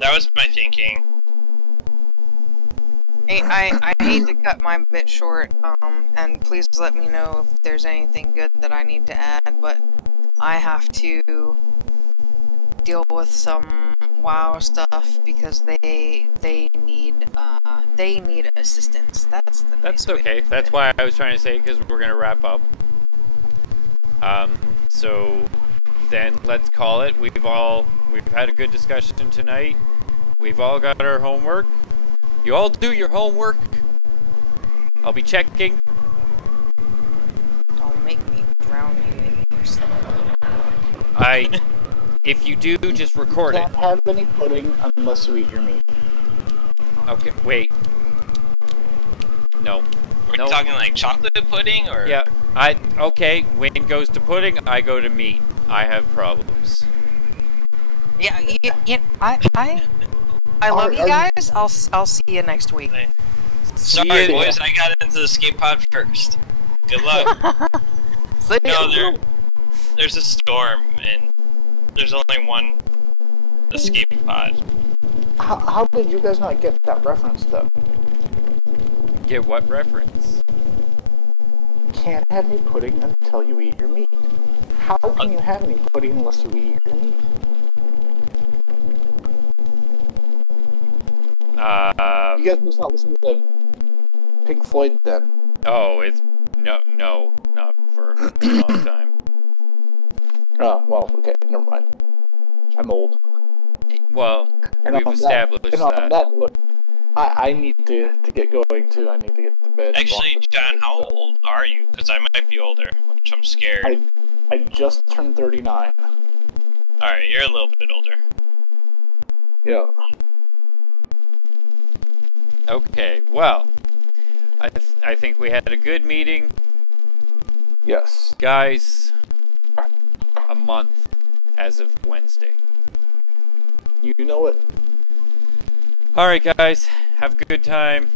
that was my thinking. I hate to cut my bit short, and please let me know if there's anything good that I need to add, but I have to deal with some WoW stuff because they need assistance. That's okay. That's why I was trying to say, because we're gonna wrap up. So then let's call it. We've had a good discussion tonight. We've all got our homework. You all do your homework. I'll be checking. Don't make me drown you in your stuff. If you do, just record it. Can't have any pudding unless you eat your meat. Okay, wait. No. Are we talking like chocolate pudding or? Yeah. Okay. Wayne goes to pudding. I go to meat. I have problems. Yeah. I love you guys. I'll see you next week. Sorry, boys. I got into the skate pod first. Good luck. No, there's a storm and there's only one escape pod. How did you guys not get that reference though? Get what reference? Can't have any pudding until you eat your meat. How can you have any pudding unless you eat your meat? You guys must not listen to Pink Floyd then. Oh, it's no, not for a long time. Oh, well, okay, never mind. I'm old. Well, we've established that. I need to get going too. I need to get to bed. Actually, John, how old are you? Because I might be older, which I'm scared. I just turned 39. Alright, you're a little bit older. Yeah. Okay, well, I think we had a good meeting. Yes. Guys, a month as of Wednesday. You know it. Alright guys, have a good time.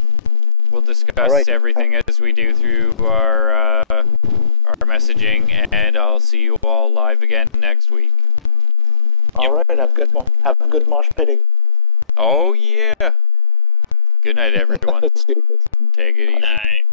We'll discuss everything as we do through our messaging, and I'll see you all live again next week. Alright, have a good mosh pitting. Oh yeah! Good night everyone. Take it easy. Night.